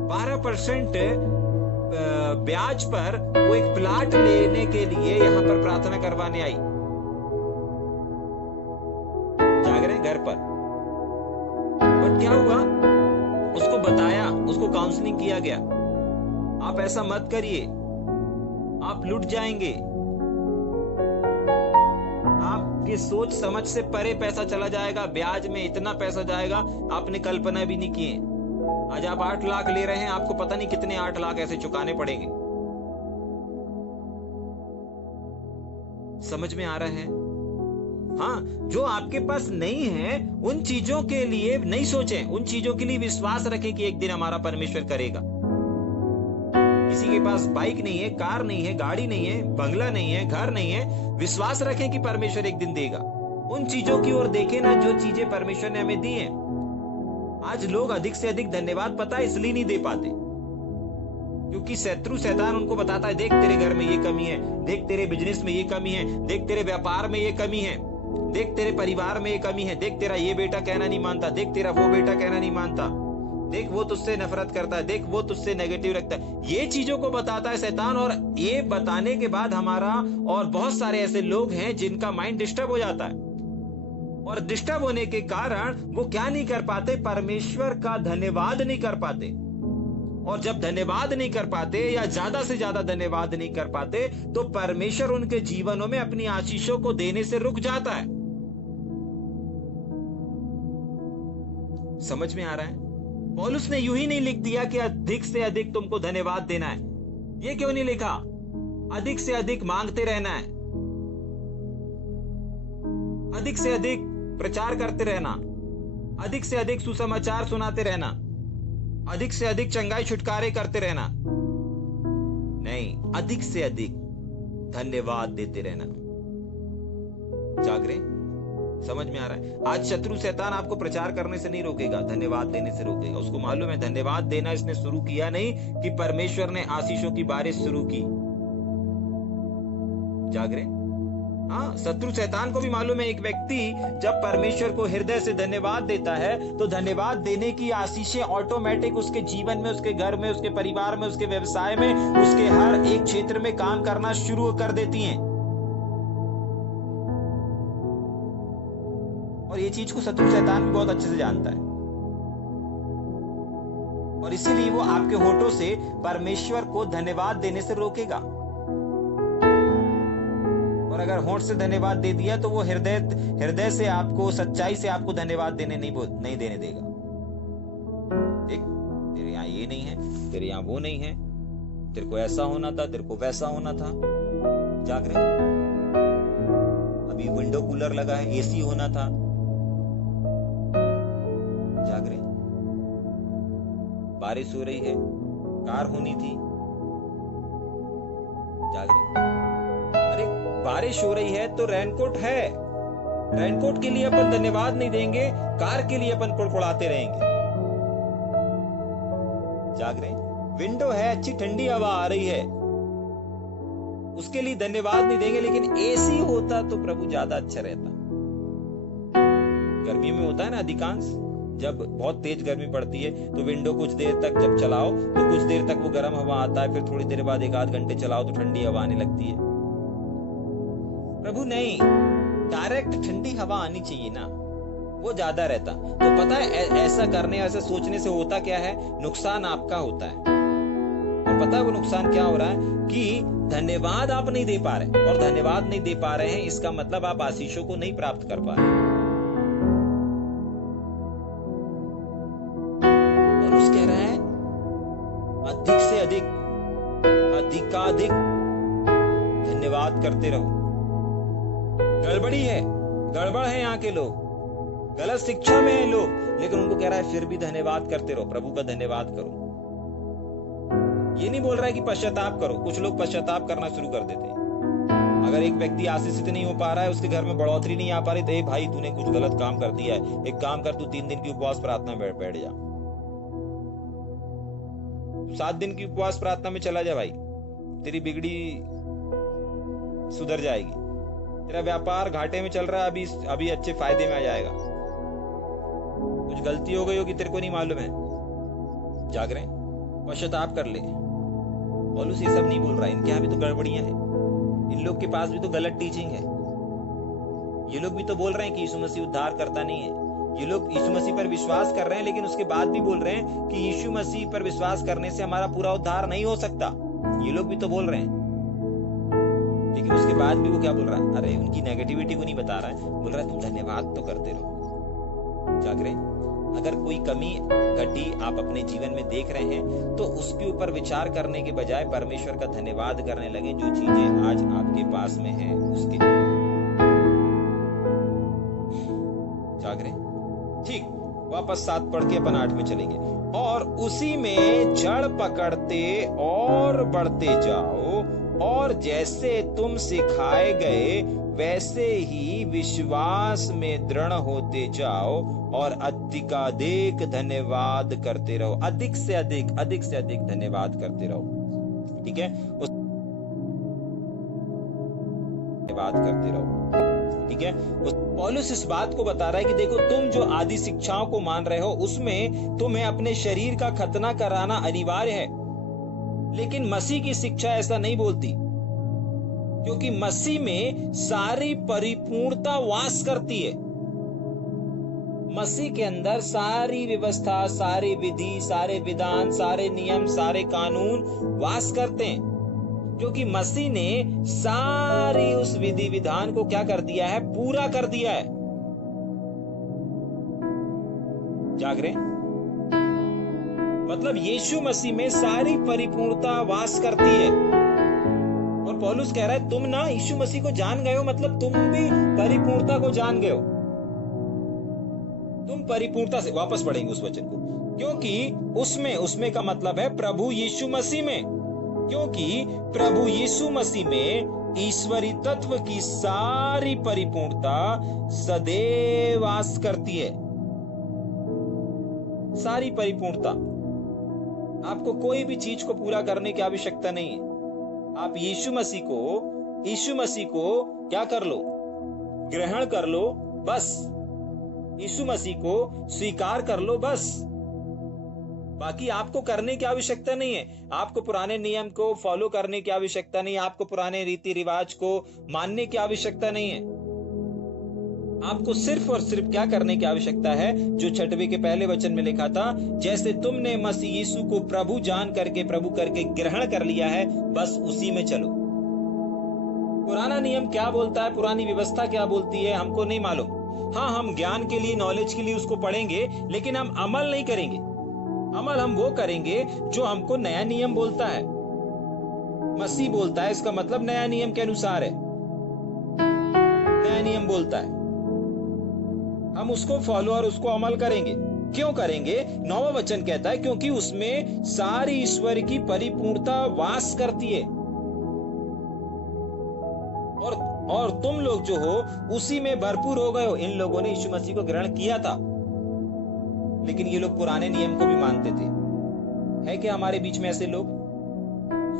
12% ब्याज पर वो एक प्लाट लेने के लिए यहाँ पर प्रार्थना करवाने आई। जाग रहे? घर पर। बट क्या हुआ, उसको बताया, उसको काउंसलिंग किया गया, आप ऐसा मत करिए, आप लुट जाएंगे, आपकी सोच समझ से परे पैसा चला जाएगा, ब्याज में इतना पैसा जाएगा आपने कल्पना भी नहीं किए। आज आप 8 लाख ले रहे हैं, आपको पता नहीं कितने 8 लाख ऐसे चुकाने पड़ेंगे। समझ में आ रहा है? हाँ, जो आपके पास नहीं है उन चीजों के लिए नहीं सोचें, उन चीजों के लिए विश्वास रखें कि एक दिन हमारा परमेश्वर करेगा। किसी के पास बाइक नहीं है, कार नहीं है, गाड़ी नहीं है, बंगला नहीं है, घर नहीं है, विश्वास रखें कि परमेश्वर एक दिन देगा। उन चीजों की ओर देखें ना जो चीजें परमेश्वर ने हमें दी हैं। आज लोग अधिक से अधिक धन्यवाद पता है इसलिए नहीं दे पाते क्योंकि शैतान उनको बताता है, देख तेरे घर में ये कमी है, देख तेरे बिजनेस में ये कमी है, देख तेरे व्यापार में ये कमी है, देख तेरे परिवार में ये कमी है, देख तेरा ये बेटा कहना नहीं मानता, देख तेरा वो बेटा कहना नहीं मानता, देख वो तुझसे नफरत करता है, देख वो तुझसे नेगेटिव रखता है। ये चीजों को बताता है शैतान, और ये बताने के बाद हमारा और बहुत सारे ऐसे लोग हैं जिनका माइंड डिस्टर्ब हो जाता है, और डिस्टर्ब होने के कारण वो क्या नहीं कर पाते, परमेश्वर का धन्यवाद नहीं कर पाते। और जब धन्यवाद नहीं कर पाते या ज्यादा से ज्यादा धन्यवाद नहीं कर पाते तो परमेश्वर उनके जीवनों में अपनी आशीषों को देने से रुक जाता है। समझ में आ रहा है? पौलुस ने यूं ही नहीं लिख दिया कि अधिक से अधिक तुमको धन्यवाद देना है। ये क्यों नहीं लिखा? अधिक से अधिक मांगते रहना है, अधिक से अधिक प्रचार करते रहना, अधिक से अधिक सुसमाचार सुनाते रहना, अधिक से अधिक चंगाई छुटकारे करते रहना। नहीं, अधिक से अधिक धन्यवाद देते रहना। जागरे? समझ में आ रहा है? आज शत्रु शैतान आपको प्रचार करने से नहीं रोकेगा, धन्यवाद देने से रोकेगा। उसको मालूम है धन्यवाद देना इसने शुरू किया नहीं कि परमेश्वर ने आशीषों की बारिश शुरू की। जागरे? हाँ, शत्रु शैतान को भी मालूम है एक व्यक्ति जब परमेश्वर को हृदय से धन्यवाद देता है तो धन्यवाद देने की आशीषें ऑटोमेटिक उसके जीवन में, उसके घर में, उसके परिवार में, उसके व्यवसाय में, उसके हर एक क्षेत्र में काम करना शुरू कर देती हैं। और ये चीज को शत्रु शैतान भी बहुत अच्छे से जानता है और इसीलिए वो आपके होठों से परमेश्वर को धन्यवाद देने से रोकेगा। और अगर होठ से धन्यवाद दे दिया तो वो हृदय से आपको, सच्चाई से आपको धन्यवाद देने नहीं देने देगा। एक तेरे यहाँ ये नहीं है, तेरे यहाँ वो नहीं है, तेरे को ऐसा होना था, तेरे को वैसा होना था। जाग रहे? अभी विंडो कूलर लगा है, एसी होना था। जाग रहे? बारिश हो रही है, कार होनी थी। जाग रहे? अरे बारिश हो रही है तो रेनकोट है, रेनकोट के लिए अपन धन्यवाद नहीं देंगे, कार के लिए अपन कुड़कुड़ाते रहेंगे। जाग रहे? विंडो है, अच्छी ठंडी हवा आ रही है, उसके लिए धन्यवाद नहीं देंगे, लेकिन एसी होता तो प्रभु ज्यादा अच्छा रहता। गर्मी में होता है ना अधिकांश, जब बहुत तेज गर्मी पड़ती है तो विंडो कुछ देर तक जब चलाओ तो कुछ देर तक वो गर्म हवा आता है, फिर थोड़ी देर बाद 1-8 घंटे चलाओ तो ठंडी हवा आने लगती है। प्रभु नहीं, डायरेक्ट ठंडी हवा आनी चाहिए ना, वो ज्यादा रहता। तो पता है ऐसा करने, ऐसा सोचने से होता क्या है? नुकसान आपका होता है। और पता है वो नुकसान क्या हो रहा है? कि धन्यवाद आप नहीं दे पा रहे, और धन्यवाद नहीं दे पा रहे हैं इसका मतलब आप आशीषों को नहीं प्राप्त कर पा रहे। कह रहा है अधिक से अधिक, अधिकाधिक धन्यवाद करते रहो। गड़बड़ी है, गड़बड़ है यहाँ के लोग, गलत शिक्षा में है लोग, लेकिन उनको कह रहा है फिर भी धन्यवाद करते रहो, प्रभु का धन्यवाद करो। ये नहीं बोल रहा है कि पश्चाताप करो। कुछ लोग पश्चाताप करना शुरू कर देते हैं। अगर एक व्यक्ति आशीषित नहीं हो पा रहा है, उसके घर में बढ़ोतरी नहीं आ पा रही, तो ए भाई तूने कुछ गलत काम कर दिया है, एक काम कर, तू 3 दिन की उपवास प्रार्थना में बैठ जा, 7 दिन की उपवास प्रार्थना में चला जा भाई, तेरी बिगड़ी सुधर जाएगी। तेरा व्यापार घाटे में चल रहा है, अभी अच्छे फायदे में आ जाएगा। कुछ गलती हो गई होगी, तेरे को नहीं मालूम है। जाग रहे? पश्चाताप कर ले। पौलुस ये सब नहीं बोल रहा है, इनके यहाँ भी तो गड़बड़ियां हैं, इन लोग के पास भी तो गलत टीचिंग है। ये लोग भी तो बोल रहे हैं कि यीशु मसीह उद्धार करता नहीं है। ये लोग यीशु मसीह पर विश्वास कर रहे हैं, लेकिन उसके बाद भी बोल रहे हैं कि यीशु मसीह पर विश्वास करने से हमारा पूरा उद्धार नहीं हो सकता। ये लोग भी तो बोल रहे हैं, लेकिन उसके बाद भी वो क्या बोल रहा है? अरे उनकी नेगेटिविटी को नहीं बता रहा है, बोल रहा है तुम धन्यवाद तो करते रहो। जाग रहे? अगर कोई कमी घटी आप अपने जीवन में देख रहे हैं तो उसके ऊपर विचार करने के बजाय परमेश्वर का धन्यवाद करने लगे, जो चीजें आज आपके पास में है उसके। जाग रहे? ठीक, वापस 7 पढ़ के अपन 8 में चलेंगे। और उसी में जड़ पकड़ते और बढ़ते जाओ, और जैसे तुम सिखाए गए वैसे ही विश्वास में दृढ़ होते जाओ, और अधिकाधिक धन्यवाद करते रहो। अधिक से अधिक धन्यवाद करते रहो। ठीक है? धन्यवाद करते रहो। ठीक है? पौलुस इस बात को बता रहा है कि देखो, तुम जो आदि शिक्षाओं को मान रहे हो उसमें तुम्हें अपने शरीर का खतना कराना अनिवार्य है, लेकिन मसीह की शिक्षा ऐसा नहीं बोलती, क्योंकि मसीह में सारी परिपूर्णता वास करती है। मसीह के अंदर सारी व्यवस्था, सारी विधि, सारे विधान, सारे नियम, सारे कानून वास करते हैं, क्योंकि मसीह ने सारी उस विधि विधान को क्या कर दिया है? पूरा कर दिया है। जाग रहे? मतलब यीशु मसीह में सारी परिपूर्णता वास करती है। और पौलुस कह रहा है तुम ना यीशु मसीह को जान गए हो, मतलब तुम भी परिपूर्णता को जान गए हो। तुम परिपूर्णता से, वापस पढ़ेंगे उस वचन को, क्योंकि उसमें का मतलब है प्रभु यीशु मसीह में, क्योंकि प्रभु यीशु मसीह में ईश्वरी तत्व की सारी परिपूर्णता सदैव वास करती है। सारी परिपूर्णता, आपको कोई भी चीज को पूरा करने की आवश्यकता नहीं है। आप यीशु मसीह को क्या कर लो? ग्रहण कर लो, बस। यीशु मसीह को स्वीकार कर लो, बस। बाकी आपको करने की आवश्यकता नहीं है। आपको पुराने नियम को फॉलो करने की आवश्यकता नहीं है। आपको पुराने रीति रिवाज को मानने की आवश्यकता नहीं है। आपको सिर्फ और सिर्फ क्या करने की आवश्यकता है? जो 6वें के पहले वचन में लिखा था, जैसे तुमने मसीह यीशु को प्रभु जान करके, प्रभु करके ग्रहण कर लिया है, बस उसी में चलो। पुराना नियम क्या बोलता है, पुरानी व्यवस्था क्या बोलती है, हमको नहीं मालूम। हाँ, हम ज्ञान के लिए, नॉलेज के लिए उसको पढ़ेंगे, लेकिन हम अमल नहीं करेंगे। अमल हम वो करेंगे जो हमको नया नियम बोलता है। मसीह बोलता है, इसका मतलब नया नियम के अनुसार है। नया नियम बोलता है, हम उसको फॉलो और उसको अमल करेंगे। क्यों करेंगे? 9वां वचन कहता है क्योंकि उसमें सारी ईश्वर की परिपूर्णता वास करती है। और तुम लोग जो हो उसी में भरपूर हो गए हो। इन लोगों ने यीशु मसीह को ग्रहण किया था, लेकिन ये लोग पुराने नियम को भी मानते थे। है क्या हमारे बीच में ऐसे लोग?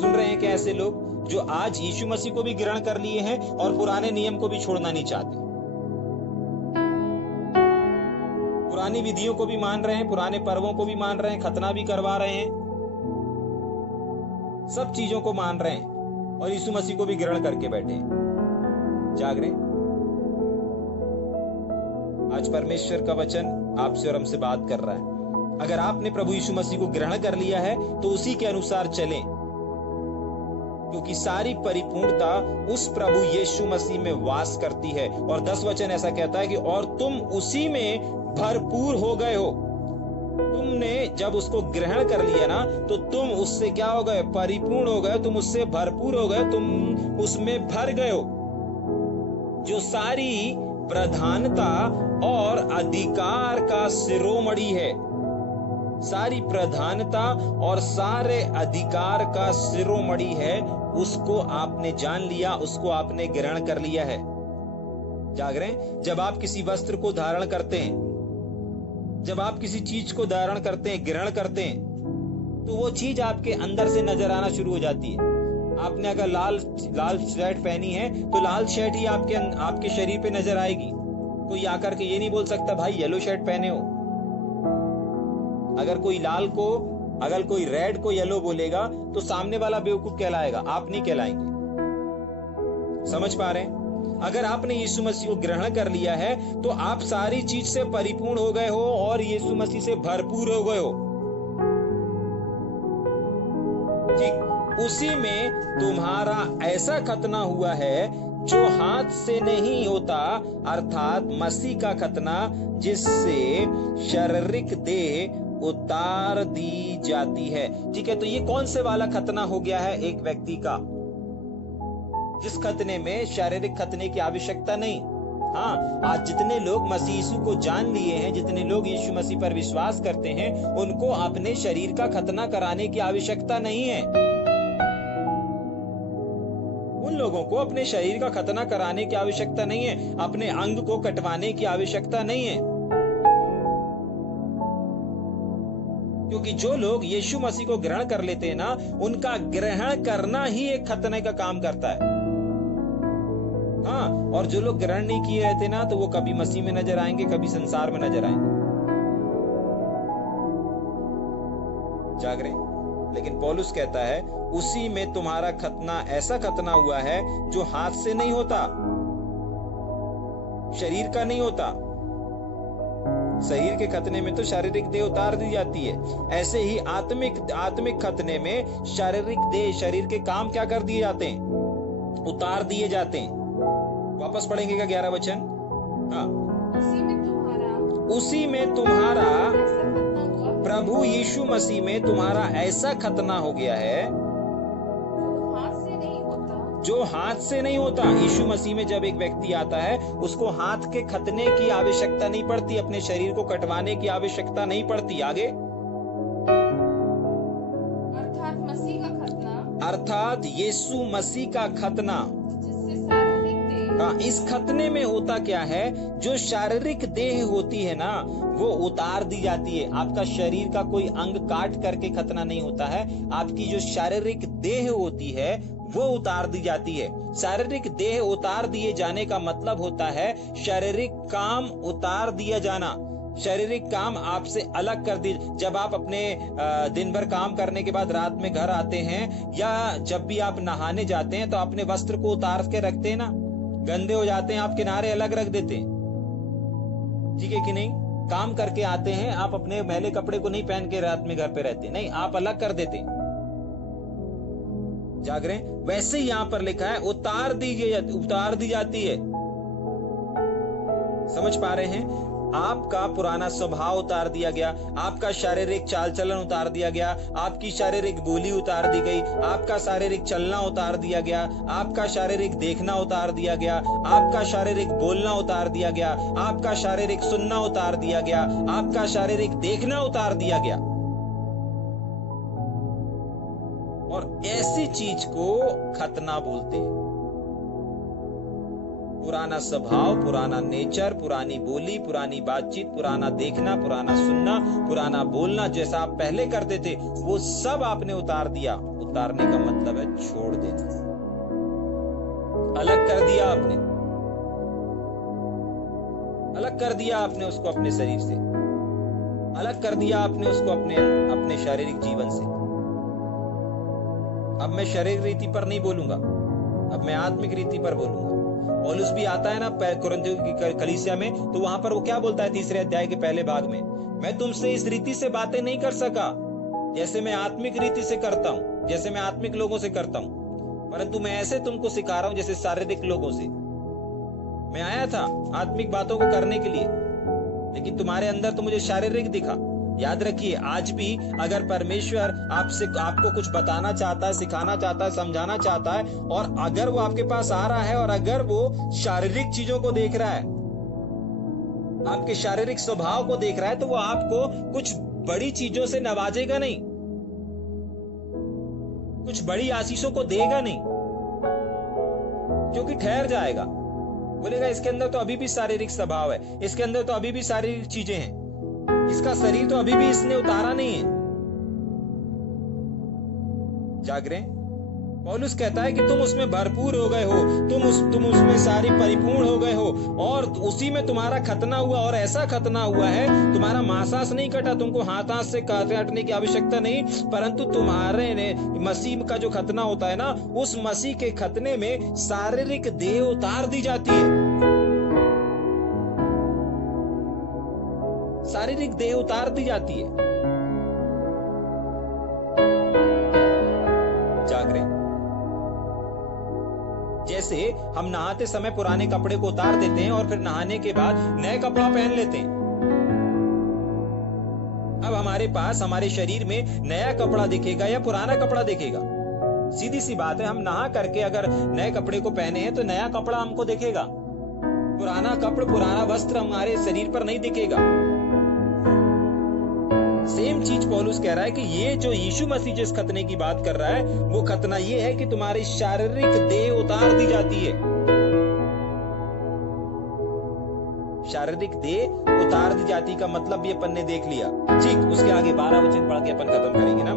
सुन रहे हैं क्या ऐसे लोग जो आज यीशु मसीह को भी ग्रहण कर लिए हैं और पुराने नियम को भी छोड़ना नहीं चाहते? पुरानी विधियों को भी मान रहे हैं, पुराने पर्वों को भी मान रहे हैं, खतना भी करवा रहे हैं, सब चीजों को मान रहे हैं और यीशु मसीह को भी ग्रहण करके बैठे हैं। जाग रहे? आज परमेश्वर का वचन आपसे और हमसे बात कर रहा है। अगर आपने प्रभु यीशु मसीह को ग्रहण कर लिया है तो उसी के अनुसार चलें, क्योंकि सारी परिपूर्णता उस प्रभु यीशु मसीह में वास करती है। और 10 वचन ऐसा कहता है कि और तुम उसी में भरपूर हो गए हो। तुमने जब उसको ग्रहण कर लिया ना, तो तुम उससे क्या हो गए? परिपूर्ण हो गए, तुम उससे भरपूर हो गए, तुम उसमें भर गए हो। जो सारी प्रधानता और अधिकार का शिरोमणि है, सारी प्रधानता और सारे अधिकार का शिरोमणि है, उसको आपने जान लिया, उसको आपने ग्रहण कर लिया है। जाग रहे हैं? जब आप किसी वस्त्र को धारण करते हैं, जब आप किसी चीज को धारण करते हैं, ग्रहण करते हैं, तो वो चीज आपके अंदर से नजर आना शुरू हो जाती है। आपने अगर लाल शर्ट पहनी है तो लाल शर्ट ही आपके शरीर पे नजर आएगी। कोई आकर के ये नहीं बोल सकता भाई येलो शर्ट पहने हो। अगर कोई रेड को येलो बोलेगा तो सामने वाला बेवकूफ कहलाएगा, आप नहीं कहलाएंगे। समझ पा रहे हैं? अगर आपने यीशु मसीह को ग्रहण कर लिया है तो आप सारी चीज से परिपूर्ण हो गए हो और यीशु मसीह से भरपूर हो गए हो। ठीक उसी में तुम्हारा ऐसा खतना हुआ है जो हाथ से नहीं होता, अर्थात मसीह का खतना, जिससे शारीरिक देह उतार दी जाती है। ठीक है, तो ये कौन से वाला खतना हो गया है? एक व्यक्ति का, जिस खतने में शारीरिक खतने की आवश्यकता नहीं। हाँ, आज जितने लोग मसीह यीशु को जान लिए हैं, जितने लोग यीशु मसीह पर विश्वास करते हैं, उनको अपने शरीर का खतना कराने की आवश्यकता नहीं है। उन लोगों को अपने शरीर का खतना कराने की आवश्यकता नहीं है, अपने अंग को कटवाने की आवश्यकता नहीं है। क्योंकि जो लोग यीशु मसीह को ग्रहण कर लेते हैं ना, उनका ग्रहण करना ही एक खतने का काम करता है। हाँ, और जो लोग ग्रहण नहीं किए रहते ना, तो वो कभी मसीह में नजर आएंगे, कभी संसार में नजर आएंगे। जाग रहे? लेकिन पौलुस कहता है उसी में तुम्हारा खतना ऐसा खतना हुआ है जो हाथ से नहीं होता, शरीर का नहीं होता, शरीर के खतने में तो शारीरिक देह उतार दी जाती है, ऐसे ही आत्मिक खतने में शारीरिक देह, शरीर के काम क्या कर दिए जाते हैं, उतार दिए जाते हैं। वापस पढ़ेंगे क्या 11 वचन? हाँ। उसी में तुम्हारा ऐसा खतना हुआ प्रभु यीशु मसीह में तुम्हारा ऐसा खतना हो गया है जो हाथ से नहीं होता। यीशु मसीह में जब एक व्यक्ति आता है उसको हाथ के खतने की आवश्यकता नहीं पड़ती, अपने शरीर को कटवाने की आवश्यकता नहीं पड़ती। आगे, अर्थात मसीह का खतना, अर्थात यीशु मसीह का खतना। जिससे शारीरिक देह हाँ, इस खतने में होता क्या है, जो शारीरिक देह होती है ना वो उतार दी जाती है। आपका शरीर का कोई अंग काट करके खतना नहीं होता है, आपकी जो शारीरिक देह होती है वो उतार दी जाती है। शारीरिक देह उतार दिए जाने का मतलब होता है शारीरिक काम उतार दिया जाना, शारीरिक काम आपसे अलग कर दी। जब आप अपने दिन भर काम करने के बाद रात में घर आते हैं या जब भी आप नहाने जाते हैं तो अपने वस्त्र को उतार के रखते हैं ना, गंदे हो जाते हैं आप किनारे अलग रख देते हैं, ठीक है कि नहीं? काम करके आते हैं आप अपने मैले कपड़े को नहीं पहन के रात में घर पे रहते, नहीं, आप अलग कर देते हैं। जाग रहे हैं? वैसे ही यहां पर लिखा है उतार दी जाती है। समझ पा रहे हैं? आपका पुराना स्वभाव उतार दिया गया, आपका शारीरिक चाल चलन उतार दिया गया, आपकी शारीरिक बोली उतार दी गई, आपका शारीरिक चलना उतार दिया गया, आपका शारीरिक देखना उतार दिया गया, आपका शारीरिक बोलना उतार दिया गया, आपका शारीरिक सुनना उतार दिया गया, आपका शारीरिक देखना उतार दिया गया। और ऐसी चीज को खतना बोलते हैं। पुराना स्वभाव, पुराना नेचर, पुरानी बोली, पुरानी बातचीत, पुराना देखना, पुराना सुनना, पुराना बोलना, जैसा आप पहले करते थे वो सब आपने उतार दिया। उतारने का मतलब है छोड़ देना, अलग कर दिया आपने, अलग कर दिया आपने उसको अपने शरीर से, अलग कर दिया आपने उसको अपने शारीरिक जीवन से। अब मैं शारीरिक रीति पर नहीं बोलूंगा, अब मैं आत्मिक रीति पर बोलूंगा। पौलुस भी आता है ना कुरिन्थियों की कलीसिया में, तो वहां पर वो क्या बोलता है 3 अध्याय के पहले भाग में, मैं तुमसे इस रीति से बातें नहीं कर सका जैसे मैं आत्मिक रीति से करता हूं, जैसे मैं आत्मिक लोगों से करता हूं, परंतु मैं ऐसे तुमको सिखा रहा हूं जैसे शारीरिक लोगों से। मैं आया था आत्मिक बातों को करने के लिए, लेकिन तुम्हारे अंदर तो मुझे शारीरिक दिखा। याद रखिए, आज भी अगर परमेश्वर आपको कुछ बताना चाहता है, सिखाना चाहता है, समझाना चाहता है, और अगर वो आपके पास आ रहा है और अगर वो शारीरिक चीजों को देख रहा है, आपके शारीरिक स्वभाव को देख रहा है, तो वो आपको कुछ बड़ी चीजों से नवाजेगा नहीं, कुछ बड़ी आशीषों को देगा नहीं, क्योंकि ठहर जाएगा। बोलेगा इसके अंदर तो अभी भी शारीरिक स्वभाव है, इसके अंदर तो अभी भी शारीरिक चीजें हैं, इसका शरीर तो अभी भी इसने उतारा नहीं है। जाग रहे हैं? पौलुस कहता है कि तुम उसमें भरपूर हो गए हो, तुम उसमें सारी परिपूर्ण हो गए हो, और उसी में तुम्हारा खतना हुआ, और ऐसा खतना हुआ है तुम्हारा मांस नहीं कटा, तुमको हाथ से काटने की आवश्यकता नहीं, परंतु तुम्हारे ने मसीह का जो खतना होता है ना, उस मसीह के खतने में शारीरिक देह उतार दी जाती है, शारीरिक देह उतार दी जाती है। जाग रहे? जैसे हम नहाते समय पुराने कपड़े को उतार देते हैं और फिर नहाने के बाद नए कपड़ा पहन लेते हैं। अब हमारे पास हमारे शरीर में नया कपड़ा दिखेगा या पुराना कपड़ा दिखेगा? सीधी सी बात है, हम नहा करके अगर नए कपड़े को पहने हैं तो नया कपड़ा हमको दिखेगा, पुराना कपड़ा, पुराना वस्त्र हमारे शरीर पर नहीं दिखेगा। सेम चीज पौलुस कह रहा है कि ये जो यीशु मसीह जिस खतने की बात कर रहा है, वो खतना ये है कि तुम्हारी शारीरिक देह उतार दी जाती है। शारीरिक देह उतार दी जाती का मतलब भी अपन ने देख लिया। ठीक, उसके आगे 12 वचन पढ़ के अपन खत्म करेंगे ना।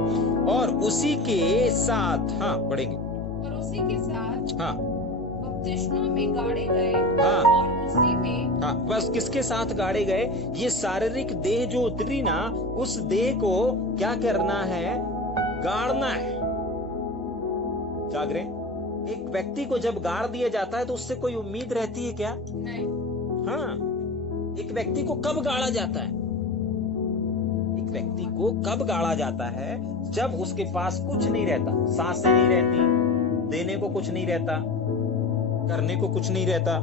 और उसी के साथ, हाँ पढ़ेंगे, और उसी के साथ, हाँ, बपतिस्मा में गाड़े गए, हाँ, और उसी में, हाँ, बस किसके साथ गाड़े गए? ये शारीरिक देह जो उतरी ना, उस देह को क्या करना है? गाड़ना है। जाग रहे? एक व्यक्ति को जब गाड़ दिया जाता है तो उससे कोई उम्मीद रहती है क्या? नहीं। हाँ, एक व्यक्ति को कब गाड़ा जाता है? एक व्यक्ति को कब गाड़ा जाता है? जब उसके पास कुछ नहीं रहता, सांसें नहीं रहती, देने को कुछ नहीं रहता, करने को कुछ नहीं रहता,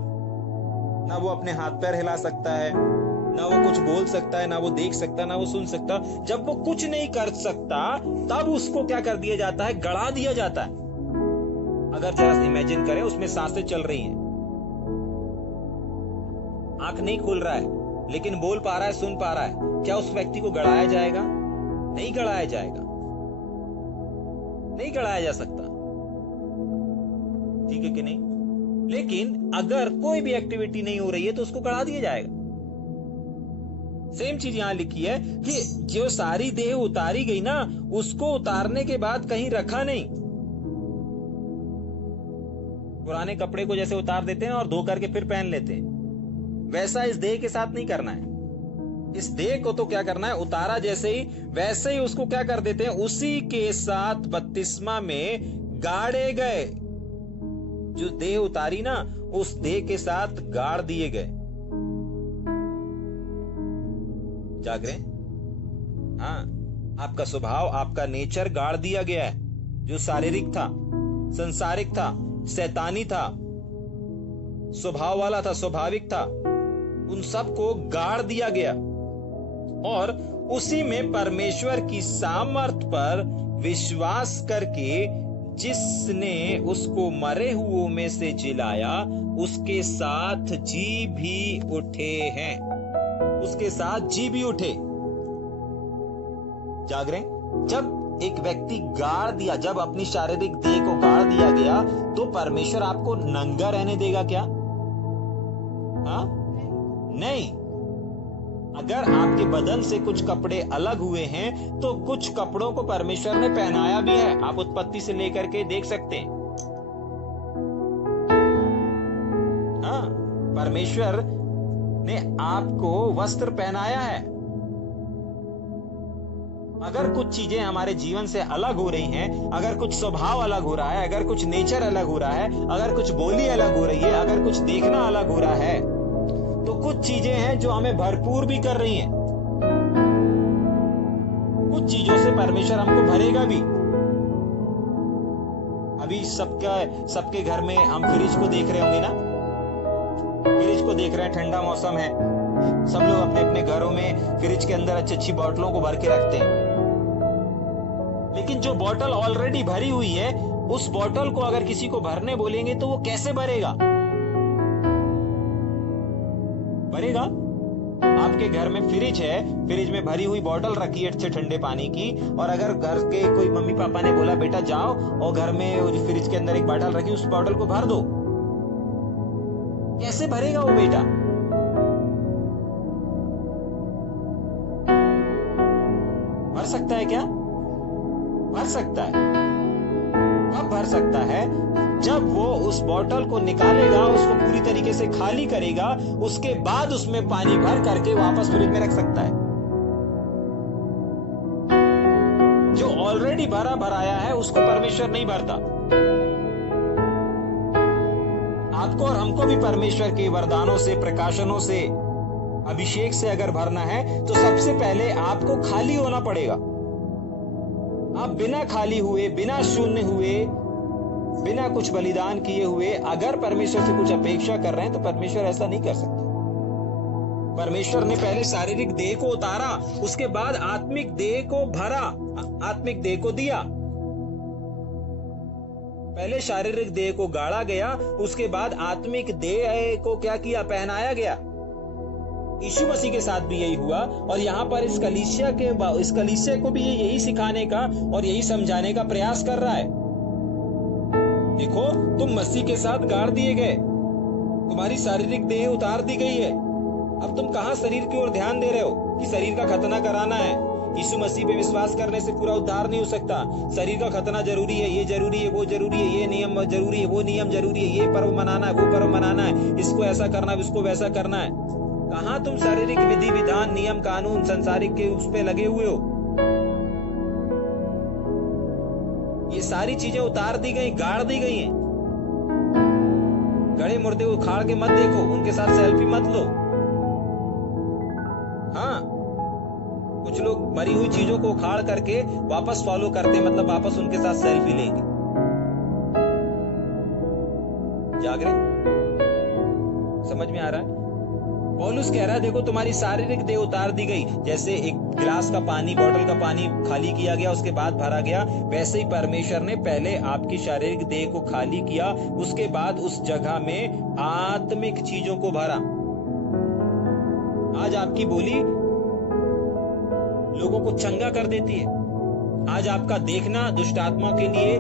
ना वो अपने हाथ पैर हिला सकता है, ना वो कुछ बोल सकता है, ना वो देख सकता, ना वो सुन सकता। जब वो कुछ नहीं कर सकता तब उसको क्या कर दिया जाता है? गड़ा दिया जाता है। अगर जरा इमेजिन करें, उसमें सांसें चल रही हैं, आंख नहीं खुल रहा है लेकिन बोल पा रहा है, सुन पा रहा है, क्या उस व्यक्ति को गड़ाया जाएगा? नहीं गड़ाया जाएगा, नहीं गड़ाया जा सकता। ठीक है कि नहीं? लेकिन अगर कोई भी एक्टिविटी नहीं हो रही है तो उसको गड़ा दिया जाएगा। सेम चीज यहां लिखी है कि जो सारी देह उतारी गई ना, उसको उतारने के बाद कहीं रखा नहीं। पुराने कपड़े को जैसे उतार देते हैं और धो करके फिर पहन लेते हैं, वैसा इस देह के साथ नहीं करना है। इस देह को तो क्या करना है? उतारा जैसे ही वैसे ही उसको क्या कर देते हैं? उसी के साथ बपतिस्मा में गाड़े गए। जो देह उतारी ना, उस देह के साथ गाड़ दिए गए। जाग रहे? हाँ, आपका स्वभाव, आपका नेचर गाड़ दिया गया है। जो शारीरिक था, संसारिक था, शैतानी था, स्वभाव वाला था, स्वाभाविक था, उन सबको गाड़ दिया गया और उसी में परमेश्वर की सामर्थ पर विश्वास करके जिसने उसको मरे हुओं में से जिलाया, उसके साथ जी भी उठे हैं। उसके साथ जी भी उठे। जाग रहे? जब एक व्यक्ति गाड़ दिया, जब अपनी शारीरिक देह को गाड़ दिया गया, तो परमेश्वर आपको नंगा रहने देगा क्या? हाँ? नहीं। अगर आपके बदन से कुछ कपड़े अलग हुए हैं तो कुछ कपड़ों को परमेश्वर ने पहनाया भी है। आप उत्पत्ति से लेकर के देख सकते हैं। हाँ, परमेश्वर ने आपको वस्त्र पहनाया है। अगर कुछ चीजें हमारे जीवन से अलग हो रही हैं, अगर कुछ स्वभाव अलग हो रहा है, अगर कुछ नेचर अलग हो रहा है, अगर कुछ बोली अलग हो रही है, अगर कुछ देखना अलग हो रहा है, तो कुछ चीजें हैं जो हमें भरपूर भी कर रही हैं। कुछ चीजों से परमेश्वर हमको भरेगा भी। अभी सबके घर में हम फ्रिज को देख रहे होंगे ना, फ्रिज को देख रहे हैं, ठंडा मौसम है, सब लोग अपने अपने घरों में फ्रिज के अंदर अच्छी अच्छी बोतलों को भर के रखते हैं। लेकिन जो बोतल ऑलरेडी भरी हुई है, उस बोतल को अगर किसी को भरने बोलेंगे तो वो कैसे भरेगा? भरेगा? आपके घर में फ्रिज है, फ्रिज में भरी हुई बोतल रखी है अच्छे ठंडे पानी की, और अगर घर के कोई मम्मी पापा ने बोला बेटा जाओ और घर में फ्रिज के अंदर एक बोतल रखी, उस बोतल को भर दो, कैसे भरेगा वो बेटा? भर सकता है क्या? भर सकता है। कब भर सकता है? जब वो उस बोतल को निकालेगा, उसको पूरी तरीके से खाली करेगा, उसके बाद उसमें पानी भर करके वापस फ्रिज में रख सकता है। जो ऑलरेडी भरा भराया है उसको परमेश्वर नहीं भरता। आपको और हमको भी परमेश्वर के वरदानों से, प्रकाशनों से, अभिषेक से अगर भरना है तो सबसे पहले आपको खाली होना पड़ेगा। आप बिना खाली हुए, बिना शून्य हुए, बिना कुछ बलिदान किए हुए अगर परमेश्वर से कुछ अपेक्षा कर रहे हैं तो परमेश्वर ऐसा नहीं कर सकता। परमेश्वर ने पहले शारीरिक देह को उतारा, उसके बाद आत्मिक देह को भरा, आत्मिक देह को दिया। पहले शारीरिक देह को गाड़ा गया, उसके बाद आत्मिक देह को क्या किया? पहनाया गया। यीशु मसीह के साथ भी यही हुआ, और यहाँ पर इस कलीसिया को भी यही सिखाने का और यही समझाने का प्रयास कर रहा है। देखो, तुम मसीह के साथ गाड़ दिए गए, तुम्हारी शारीरिक देह उतार दी गई है। अब तुम कहां शरीर की ओर ध्यान दे रहे हो कि शरीर का खतना कराना है? यीशु मसीह पे विश्वास करने से पूरा उद्धार नहीं हो सकता। शरीर का खतना जरूरी है, ये जरूरी है, वो जरूरी है, ये नियम जरूरी है, वो नियम जरूरी है, ये पर्व मनाना है, वो पर्व मनाना है, इसको ऐसा करना है, उसको वैसा करना है। कहां तुम शारीरिक विधि विधान, नियम कानून, संसारिक के उस पे लगे हुए हो? ये सारी चीजें उतार दी गई, गाड़ दी गई हैं। गड़े मुर्दे उखाड़ के मत देखो, उनके साथ सेल्फी मत लो। मरी हुई चीजों को उखाड़ करके वापस फॉलो करते हैं, मतलब वापस उनके साथ सेल्फी लेंगे। जाग रहे? समझ में आ रहा है? पौलुस कह रहा है देखो तुम्हारी शारीरिक देह उतार दी गई, जैसे एक गिलास का पानी, बोतल का पानी खाली किया गया उसके बाद भरा गया, वैसे ही परमेश्वर ने पहले आपकी शारीरिक देह को खाली किया, उसके बाद उस जगह में आत्मिक चीजों को भरा। आज आपकी बोली लोगों को चंगा कर देती है। आज आपका देखना दुष्ट आत्मा के लिए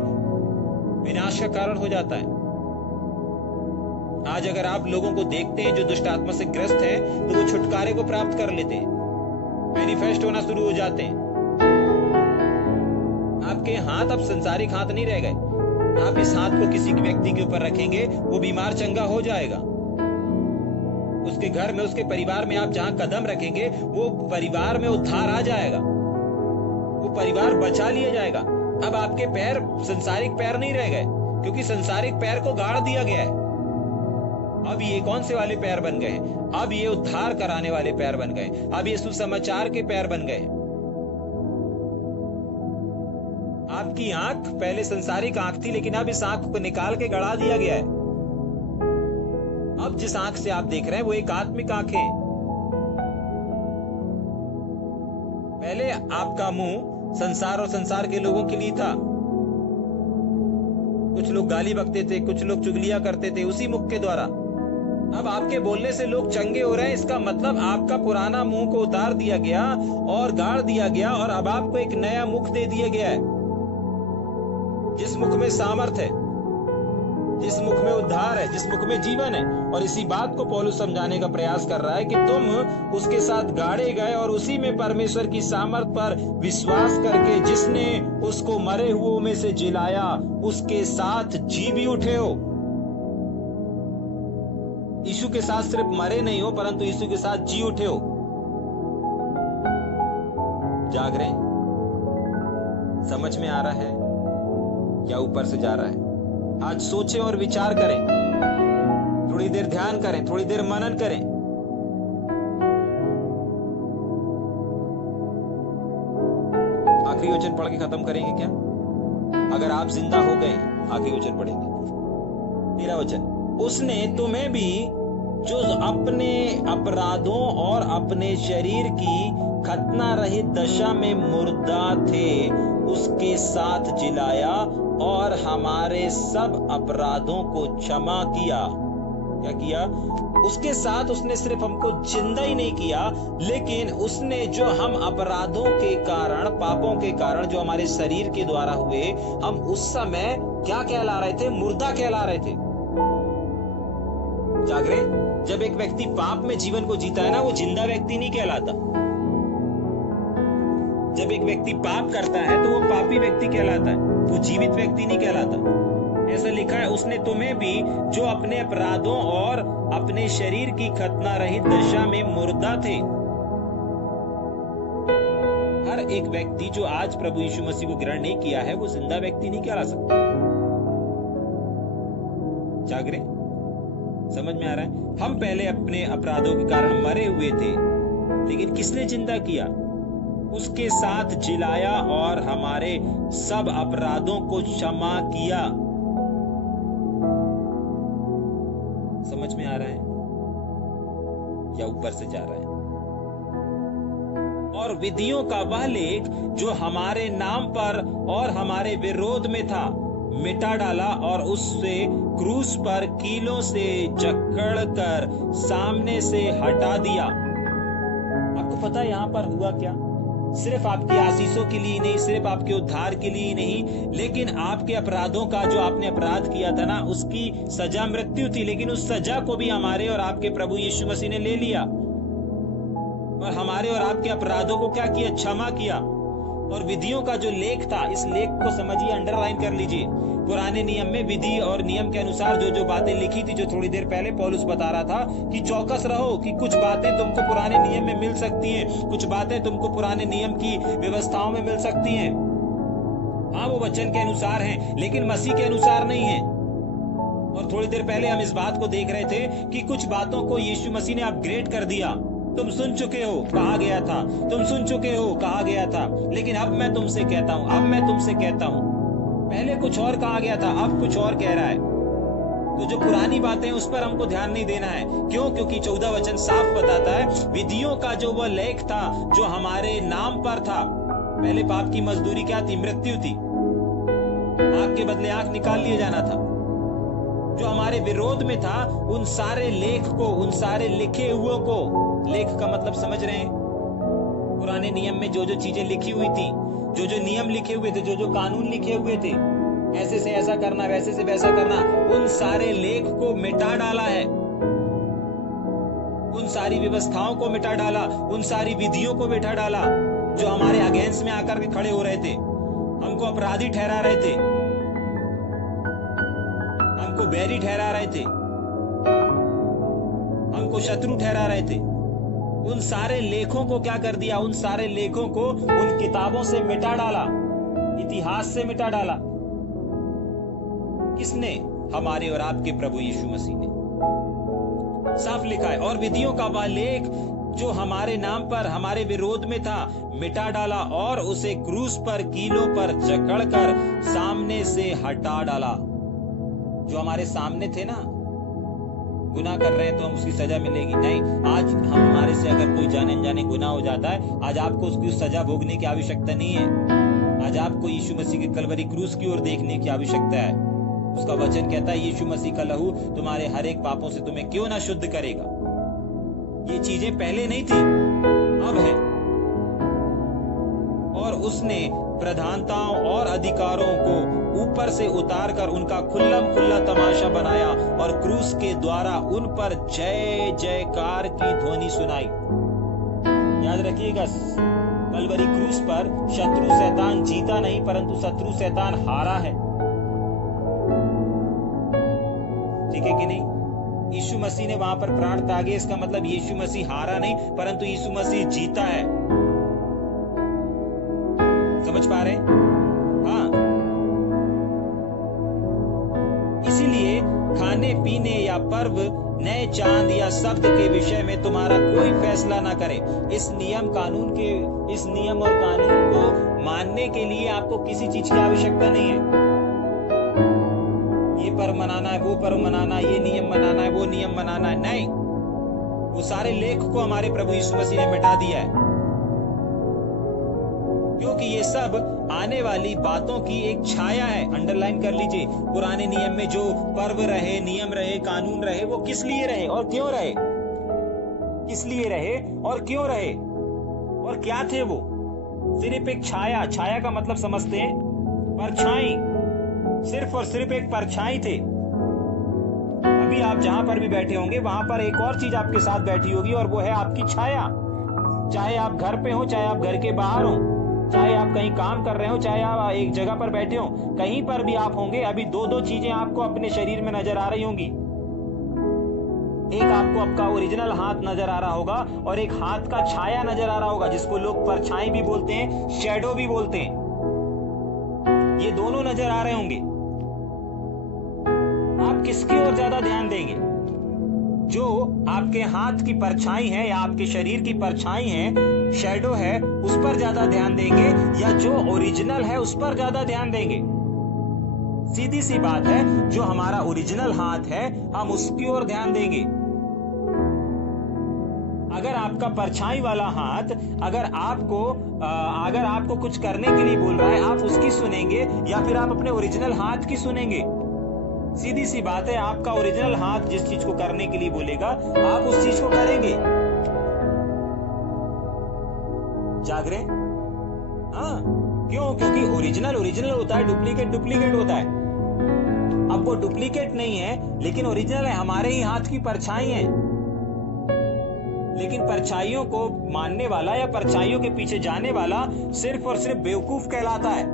विनाश का कारण हो जाता है। आज अगर आप लोगों को देखते हैं जो दुष्ट आत्मा से ग्रस्त है, तो वो छुटकारे को प्राप्त कर लेते हैं, मैनिफेस्ट होना शुरू हो जाते हैं। आपके हाथ अब संसारिक हाथ नहीं रह गए। आप इस हाथ को किसी व्यक्ति के ऊपर रखेंगे, वो बीमार चंगा हो जाएगा। उसके घर में, उसके परिवार में आप जहां कदम रखेंगे, वो परिवार में उद्धार आ जाएगा, वो परिवार बचा लिया जाएगा। अब आपके पैर संसारिक पैर नहीं रह गए, क्योंकि संसारिक पैर को गाड़ दिया गया है। अब ये कौन से वाले पैर बन गए? अब ये उद्धार कराने वाले पैर बन गए। अब ये सुसमाचार के पैर बन गए। आपकी आंख पहले संसारिक आंख थी, लेकिन अब इस आंख को निकाल के गड़ा दिया गया है। अब जिस आंख से आप देख रहे हैं वो एक आत्मिक आंख है। पहले आपका मुंह संसार और संसार के लोगों के लिए था। कुछ लोग गाली बकते थे, कुछ लोग चुगलियां करते थे उसी मुख के द्वारा। अब आपके बोलने से लोग चंगे हो रहे हैं। इसका मतलब आपका पुराना मुंह को उतार दिया गया और गाड़ दिया गया, और अब आपको एक नया मुख दे दिया गया है, जिस मुख में सामर्थ है, जिस मुख में उद्धार है, जिस मुख में जीवन है। और इसी बात को पौलुस समझाने का प्रयास कर रहा है कि तुम उसके साथ गाड़े गए और उसी में परमेश्वर की सामर्थ पर विश्वास करके जिसने उसको मरे हुओं में से जिलाया, उसके साथ जी भी उठे हो। यीशु के साथ सिर्फ मरे नहीं हो, परंतु यीशु के साथ जी उठे हो। जाग रहे? समझ में आ रहा है क्या ऊपर से जा रहा है? आज सोचें और विचार करें, थोड़ी देर ध्यान करें, थोड़ी देर मनन करें। आखिरी वचन पढ़ के खत्म करेंगे क्या? अगर आप जिंदा हो गए, आखिरी वचन पढ़ेंगे। 13 वचन, उसने तुम्हें भी जो अपने अपराधों और अपने शरीर की खतना रहित दशा में मुर्दा थे, उसके साथ जिलाया और हमारे सब अपराधों को क्षमा किया। क्या किया? उसके साथ उसने सिर्फ हमको जिंदा ही नहीं किया, लेकिन उसने जो हम अपराधों के कारण, पापों के कारण जो हमारे शरीर के द्वारा हुए, हम उस समय क्या कहला रहे थे? मुर्दा कहला रहे थे। जाग रहे? जब एक व्यक्ति पाप में जीवन को जीता है ना, वो जिंदा व्यक्ति नहीं कहलाता। जब एक व्यक्ति पाप करता है तो वो पापी व्यक्ति कहलाता है, वो जीवित व्यक्ति नहीं कहलाता। ऐसा लिखा है, उसने तुम्हें भी जो अपने अपराधों और अपने शरीर की खतना रहित दशा में मुर्दा थे। हर एक व्यक्ति जो आज प्रभु यीशु मसीह को ग्रहण नहीं किया है, वो जिंदा व्यक्ति नहीं कहला सकता। जाग रहे? समझ में आ रहा है? हम पहले अपने अपराधों के कारण मरे हुए थे, लेकिन किसने जिंदा किया? उसके साथ जिलाया और हमारे सब अपराधों को क्षमा किया। समझ में आ रहा है या ऊपर से जा रहा है? और विधियों का वह लेख जो हमारे नाम पर और हमारे विरोध में था, मिटा डाला और उससे क्रूस पर कीलों से जकड़ कर सामने से हटा दिया। आपको पता है यहां पर हुआ क्या? सिर्फ आपकी आशीषों के लिए नहीं, सिर्फ आपके उद्धार के लिए नहीं, लेकिन आपके अपराधों का, जो आपने अपराध किया था ना, उसकी सजा मृत्यु थी, लेकिन उस सजा को भी हमारे और आपके प्रभु यीशु मसीह ने ले लिया और हमारे और आपके अपराधों को क्या किया? क्षमा किया। और विधियों का जो लेख था, इस लेख को समझिए, अंडरलाइन कर लीजिए। पुराने नियम में विधि और नियम के अनुसार जो जो बातें लिखी थी, जो थोड़ी देर पहले पौलुस बता रहा था कि चौकस रहो कि कुछ बातें तुमको पुराने नियम में मिल सकती हैं, कुछ बातें तुमको पुराने नियम की व्यवस्थाओं में मिल सकती हैं। हाँ, वो वचन के अनुसार हैं, लेकिन मसीह के अनुसार नहीं है। और थोड़ी देर पहले हम इस बात को देख रहे थे कि कुछ बातों को यीशु मसीह ने अपग्रेड कर दिया, तुम सुन चुके हो कहा गया था, तुम सुन चुके हो कहा गया था, लेकिन अब मैं तुमसे कहता हूं, अब मैं तुमसे कहता हूं। पहले कुछ और कहा गया था, अब कुछ और कह रहा है। तो जो पुरानी बातें उस पर हमको ध्यान नहीं देना है। क्यों? क्योंकि 14 वचन साफ बताता है विधियों का जो वह लेख था जो हमारे नाम पर था। पहले पाप की मजदूरी क्या थी? मृत्यु थी। आंख के बदले आंख निकाल लिए जाना था। जो हमारे विरोध में था उन सारे लेख को, उन सारे लिखे हुए को, लेख का मतलब समझ रहे हैं? पुराने नियम में जो जो चीजें लिखी हुई थी, जो जो नियम लिखे हुए थे, जो जो कानून लिखे हुए थे, ऐसे से ऐसा करना, वैसे से वैसा करना, उन सारे लेख को मिटा डाला है। उन सारी व्यवस्थाओं को मिटा डाला, उन सारी विधियों को मिटा डाला जो हमारे अगेंस्ट में आकर के खड़े हो रहे थे, हमको अपराधी ठहरा रहे थे, हमको बैरी ठहरा रहे थे, हमको शत्रु ठहरा रहे थे। उन सारे लेखों को क्या कर दिया? उन सारे लेखों को उन किताबों से मिटा डाला, इतिहास से मिटा डाला। किसने? हमारे और आपके प्रभु यीशु मसीह ने। साफ लिखा है, और विधियों का वह लेख जो हमारे नाम पर, हमारे विरोध में था, मिटा डाला और उसे क्रूस पर कीलों पर जकड़कर सामने से हटा डाला। जो हमारे सामने थे ना, गुनाह कर रहे हैं तो हम उसकी सजा मिलेगी नहीं। आज हमारे से अगर कोई जाने अनजाने गुनाह हो जाता है, आज आपको उसकी सजा भोगने की आवश्यकता नहीं है। आज आपको यीशु मसीह के कलवरी क्रूस की ओर देखने की आवश्यकता है। उसका वचन कहता है यीशु मसीह का लहू तुम्हारे हर एक पापों से तुम्हें क्यों ना शुद्ध करेगा। ये चीजें पहले नहीं थी, अब है। और उसने प्रधानताओं और अधिकारों को ऊपर से उतार कर उनका खुल्लम खुल्ला तमाशा बनाया और क्रूस के द्वारा उन पर जय जयकार की ध्वनि सुनाई। याद रखिएगा, कलवरी क्रूस पर शत्रु शैतान जीता नहीं, परंतु शत्रु शैतान हारा है। ठीक है कि नहीं? यीशु मसीह ने वहां पर प्राण त्यागे, इसका मतलब यीशु मसीह हारा नहीं, परंतु यीशु मसीह जीता है। समझ पा रहे हैं? हाँ, इसीलिए खाने पीने या पर्व, नए चांद या शब्द के विषय में तुम्हारा कोई फैसला ना करे। इस नियम और कानून को मानने के लिए आपको किसी चीज की आवश्यकता नहीं है। ये पर्व मनाना है, वो पर्व मनाना है, ये नियम मनाना है, वो नियम मनाना है, नहीं। वो सारे लेख को हमारे प्रभु यीशु मसीह ने मिटा दिया है, क्योंकि ये सब आने वाली बातों की एक छाया है। अंडरलाइन कर लीजिए, पुराने नियम में जो पर्व रहे, नियम रहे, कानून रहे, वो किस लिए रहे और क्यों रहे? किस लिए रहे और क्यों रहे और क्या थे वो? सिर्फ एक छाया। छाया का मतलब समझते हैं? परछाई। सिर्फ और सिर्फ एक परछाई थे। अभी आप जहां पर भी बैठे होंगे वहां पर एक और चीज आपके साथ बैठी होगी और वो है आपकी छाया। चाहे आप घर पे हो, चाहे आप घर के बाहर हो, चाहे आप कहीं काम कर रहे हो, चाहे आप एक जगह पर बैठे हो, कहीं पर भी आप होंगे, अभी दो दो चीजें आपको अपने शरीर में नजर आ रही होंगी। एक आपको आपका ओरिजिनल हाथ नजर आ रहा होगा और एक हाथ का छाया नजर आ रहा होगा, जिसको लोग परछाई भी बोलते हैं, शैडो भी बोलते हैं। ये दोनों नजर आ रहे होंगे। आप किसकी ओर ज्यादा ध्यान देंगे? जो आपके हाथ की परछाई है या आपके शरीर की परछाई है, शैडो है, उस पर ज्यादा ध्यान देंगे या जो ओरिजिनल है उस पर ज्यादा ध्यान देंगे? सीधी सी बात है, जो हमारा ओरिजिनल हाथ है हम उसकी ओर ध्यान देंगे। अगर आपका परछाई वाला हाथ अगर आपको कुछ करने के लिए बोल रहा है, आप उसकी सुनेंगे या फिर आप अपने ओरिजिनल हाथ की सुनेंगे? सीधी सी बात है, आपका ओरिजिनल हाथ जिस चीज को करने के लिए बोलेगा आप उस चीज को करेंगे। जाग रहे? हाँ, क्यों? क्योंकि ओरिजिनल होता है, डुप्लीकेट होता है। अब वो डुप्लीकेट नहीं है लेकिन ओरिजिनल है, हमारे ही हाथ की परछाई है। लेकिन परछाइयों को मानने वाला या परछाइयों के पीछे जाने वाला सिर्फ और सिर्फ बेवकूफ कहलाता है।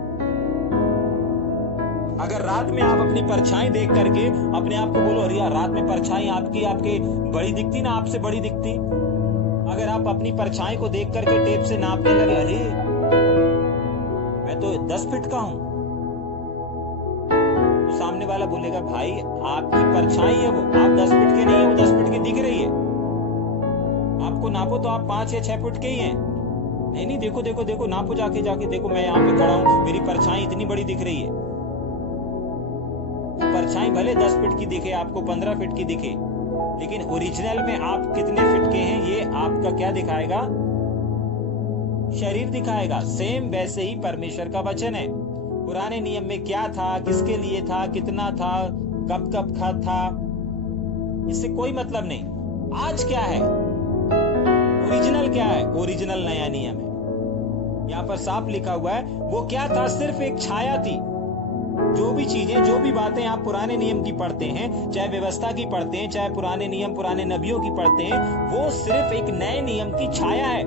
अगर रात में आप अपनी परछाई देख करके अपने आप को बोलो, अरे यार रात में परछाई आपके बड़ी दिखती ना, आपसे बड़ी दिखती। अगर आप अपनी परछाई को देख करके टेप से नापने लगे, अरे मैं तो 10 फीट का हूं, तो सामने वाला बोलेगा भाई आपकी परछाई है वो, आप 10 फीट के नहीं हो, 10 फीट की दिख रही है। आपको नापो तो आप 5 या 6 फुट के ही हैं। नहीं नहीं, देखो देखो देखो, नापो जाके जाके देखो, मैं यहाँ पे खड़ा हूँ, मेरी परछाई इतनी बड़ी दिख रही है। परछाई भले 10 फीट की दिखे आपको, 15 फीट की दिखे, लेकिन ओरिजिनल में आप कितने फीट के हैं ये आपका क्या दिखाएगा? शरीर दिखाएगा। सेम वैसे ही परमेश्वर का वचन है। पुराने नियम में क्या था, किसके लिए था, कितना था, कब कब था, इससे कोई मतलब नहीं। आज क्या है, ओरिजिनल क्या है? ओरिजिनल नया नियम है। यहाँ पर साफ लिखा हुआ है, वो क्या था? सिर्फ एक छाया थी। जो भी चीजें, जो भी बातें आप पुराने नियम की पढ़ते हैं, चाहे व्यवस्था की पढ़ते हैं, चाहे पुराने नियम पुराने नबियों की पढ़ते हैं, वो सिर्फ एक नए नियम की छाया है।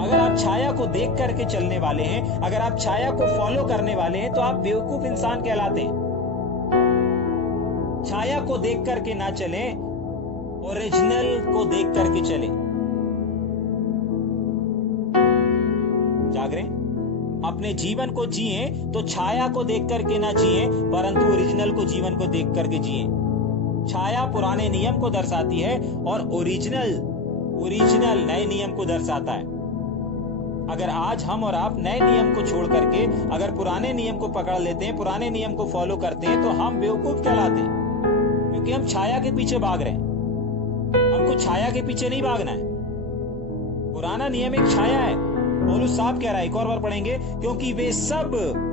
अगर आप छाया को देख करके चलने वाले हैं, अगर आप छाया को फॉलो करने वाले हैं, तो आप बेवकूफ इंसान कहलाते हैं। छाया को देख करके ना चलें, ओरिजिनल को देख करके चलें। जाग रहे? अपने जीवन को जिए तो छाया को देख करके ना जिए, परंतु ओरिजिनल को जीवन को देख करके जिए। छाया पुराने नियम को दर्शाती है और ओरिजिनल नए नियम को दर्शाता है। अगर आज हम और आप नए नियम को छोड़ करके अगर पुराने नियम को पकड़ लेते हैं, पुराने नियम को फॉलो करते हैं, तो हम बेवकूफ कहलाते हैं, क्योंकि हम छाया के पीछे भाग रहे हैं। हमको छाया के पीछे नहीं भागना है। पुराना नियम एक छाया है। पौलुस साहब कह रहा है, एक और बार पढ़ेंगे, क्योंकि वे सब,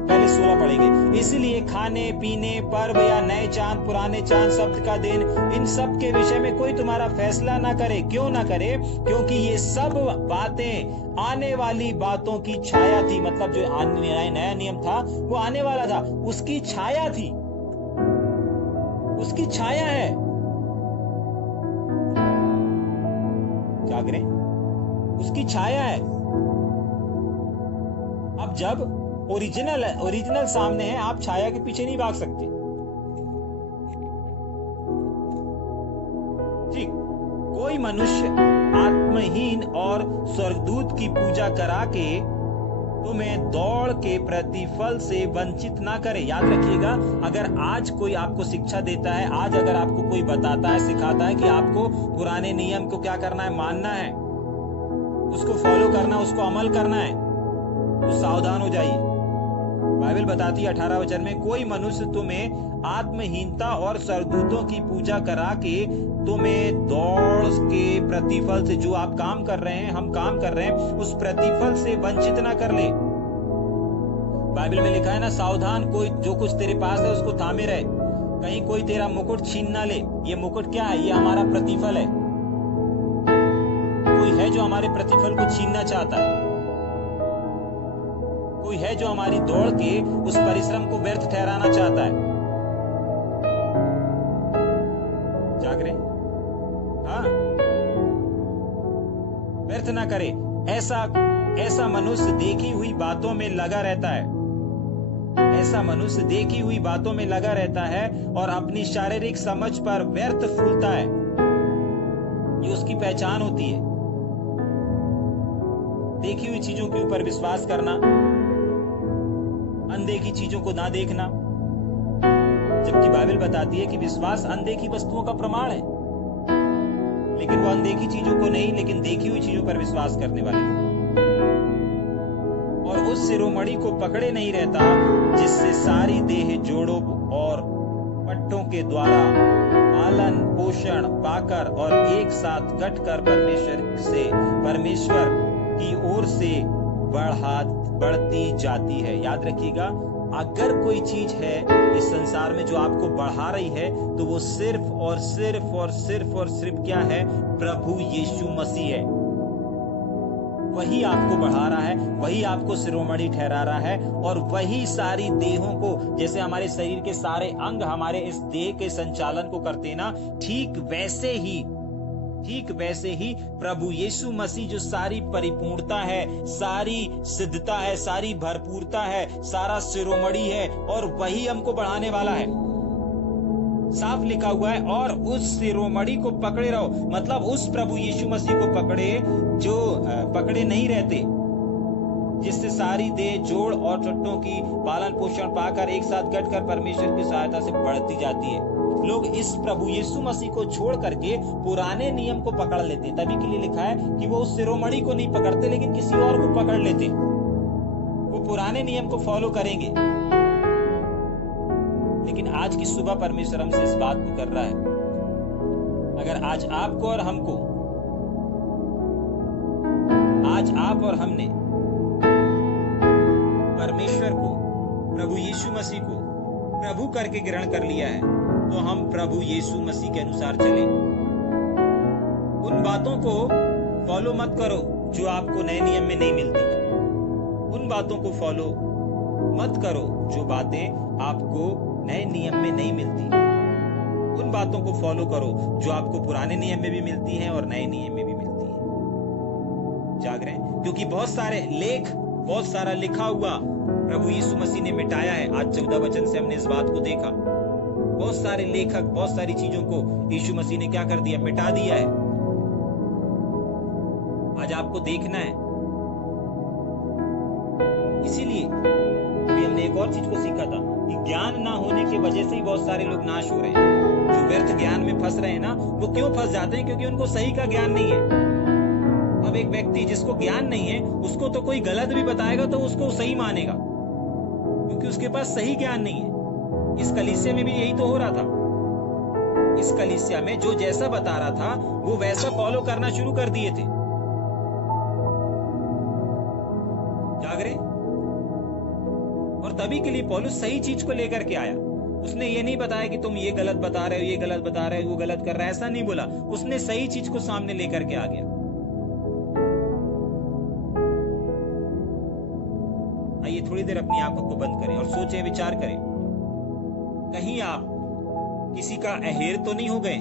पहले 16 पढ़ेंगे, इसलिए खाने पीने, पर्व या नए चांद, पुराने चांद, सब्त का दिन, इन सब के विषय में कोई तुम्हारा फैसला ना करे। क्यों ना करे? क्योंकि ये सब बातें आने वाली बातों की छाया थी। मतलब जो नया नियम था वो आने वाला था, उसकी छाया थी, उसकी छाया है। जाग रहे? उसकी छाया है। अब जब ओरिजिनल सामने है, आप छाया के पीछे नहीं भाग सकते। ठीक, कोई मनुष्य आत्महीन और स्वर्गदूत की पूजा करा के तुम्हें दौड़ के प्रतिफल से वंचित ना करे। याद रखिएगा, अगर आज कोई आपको शिक्षा देता है, आज अगर आपको कोई बताता है, सिखाता है कि आपको पुराने नियम को क्या करना है, मानना है, उसको फॉलो करना, उसको अमल करना है, तो सावधान हो जाइए। बाइबल बताती है 18 वचन में, कोई मनुष्य तुम्हें आत्महीनता और स्वर्गदूतों की पूजा करा के तुम्हें दौड़ के प्रतिफल से, जो आप काम कर रहे हैं, हम काम कर रहे हैं, उस प्रतिफल से वंचित ना कर ले। बाइबल में लिखा है ना, सावधान, कोई जो कुछ तेरे पास है उसको थामे रहे, कहीं कोई तेरा मुकुट छीन ना ले। ये मुकुट क्या है? ये हमारा प्रतिफल है। कोई है जो हमारे प्रतिफल को छीनना चाहता है, कोई है जो हमारी दौड़ के उस परिश्रम को व्यर्थ ठहराना चाहता है। जाग रहे? हाँ, व्यर्थ ना करे। ऐसा मनुष्य देखी हुई बातों में लगा रहता है। ऐसा मनुष्य देखी हुई बातों में लगा रहता है और अपनी शारीरिक समझ पर व्यर्थ फूलता है। ये उसकी पहचान होती है, देखी हुई चीजों के ऊपर विश्वास करना, अनदेखी चीजों को ना देखना। जबकि बाइबल बताती है कि विश्वास अनदेखी वस्तुओं का प्रमाण है, लेकिन वो अनदेखी चीजों को नहीं, लेकिन देखी हुई चीजों पर विश्वास करने वाले लोग। और उस शिरोमणि को पकड़े नहीं रहता जिससे सारी देह जोड़ों और पट्टों के द्वारा पालन पोषण पाकर और एक साथ गठकर परमेश्वर की ओर से बढ़ती जाती है। याद रखिएगा, अगर कोई चीज है इस संसार में जो आपको बढ़ा रही है, तो वो सिर्फ और सिर्फ क्या है? प्रभु यीशु मसीह है। वही आपको बढ़ा रहा है, वही आपको शिरोमणि ठहरा रहा है, और वही सारी देहों को, जैसे हमारे शरीर के सारे अंग हमारे इस देह के संचालन को करते ना, ठीक वैसे ही प्रभु यीशु मसीह जो सारी परिपूर्णता है, सारी सिद्धता है, सारी भरपूरता है, सारा शिरोमणि है, और वही हमको बढ़ाने वाला है। साफ लिखा हुआ है, और उस शिरोमणि को पकड़े रहो। मतलब उस प्रभु यीशु मसीह को पकड़े जो पकड़े नहीं रहते, जिससे सारी देह जोड़ और चट्टों की पालन पोषण पाकर एक साथ गठकर परमेश्वर की सहायता से बढ़ती जाती है। लोग इस प्रभु यीशु मसीह को छोड़ करके पुराने नियम को पकड़ लेते। तभी के लिए लिखा है कि वो उस शिरोमणि को नहीं पकड़ते, लेकिन किसी और को पकड़ लेते। वो पुराने नियम को फॉलो करेंगे। लेकिन आज की सुबह परमेश्वर हमसे इस बात को कर रहा है, अगर आज आपको और हमको, आज आप और हमने परमेश्वर को, प्रभु यीशु मसीह को प्रभु करके ग्रहण कर लिया है, तो हम प्रभु यीशु मसीह के अनुसार चले। उन बातों को फॉलो मत करो जो आपको नए नियम में नहीं मिलती। उन बातों को फॉलो मत करो जो बातें आपको नए नियम में नहीं मिलती। उन बातों को फॉलो करो जो आपको पुराने नियम में भी मिलती हैं और नए नियम में भी मिलती हैं। जाग रहे हैं? क्योंकि बहुत सारे लेख, बहुत सारा लिखा हुआ प्रभु यीशु मसीह ने मिटाया है। आज 14 वचन से हमने इस बात को देखा। बहुत सारे लेखक, बहुत सारी चीजों को यीशु मसीह ने क्या कर दिया? मिटा दिया है। आज आपको देखना है। इसीलिए अभी हमने एक और चीज को सीखा था कि ज्ञान ना होने की वजह से ही बहुत सारे लोग नाश हो रहे हैं। जो व्यर्थ ज्ञान में फंस रहे हैं ना, वो क्यों फंस जाते हैं? क्योंकि उनको सही का ज्ञान नहीं है। अब एक व्यक्ति जिसको ज्ञान नहीं है, उसको तो कोई गलत भी बताएगा तो उसको सही मानेगा, क्योंकि उसके पास सही ज्ञान नहीं है। इस कलीसिया में भी यही तो हो रहा था। इस कलीसिया में जो जैसा बता रहा था वो वैसा फॉलो करना शुरू कर दिए थे। जाग रहे? और तभी के लिए पौलुस सही चीज को लेकर के आया। उसने ये नहीं बताया कि तुम ये गलत बता रहे हो, ये गलत बता रहे हो, वो गलत कर रहा है, ऐसा नहीं बोला। उसने सही चीज को सामने लेकर के आ गया। आइए थोड़ी देर अपनी आंखों को बंद करें और सोचें, विचार करें। कहीं आप किसी का अहेर तो नहीं हो गए?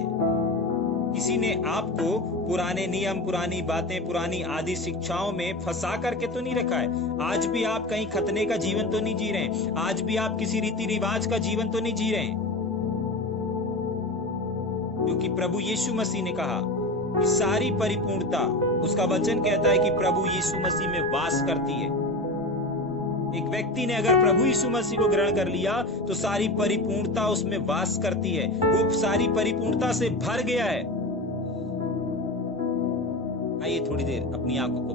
किसी ने आपको पुराने नियम, पुरानी बातें, पुरानी आदि शिक्षाओं में फंसा करके तो नहीं रखा है? आज भी आप कहीं खतने का जीवन तो नहीं जी रहे हैं? आज भी आप किसी रीति रिवाज का जीवन तो नहीं जी रहे हैं? क्योंकि प्रभु यीशु मसीह ने कहा कि सारी परिपूर्णता, उसका वचन कहता है कि प्रभु यीशु मसीह में वास करती है। एक व्यक्ति ने अगर प्रभु यीशु मसीह को ग्रहण कर लिया तो सारी परिपूर्णता उसमें वास करती है। वो सारी परिपूर्णता से भर गया है। आइए थोड़ी देर अपनी आंखों को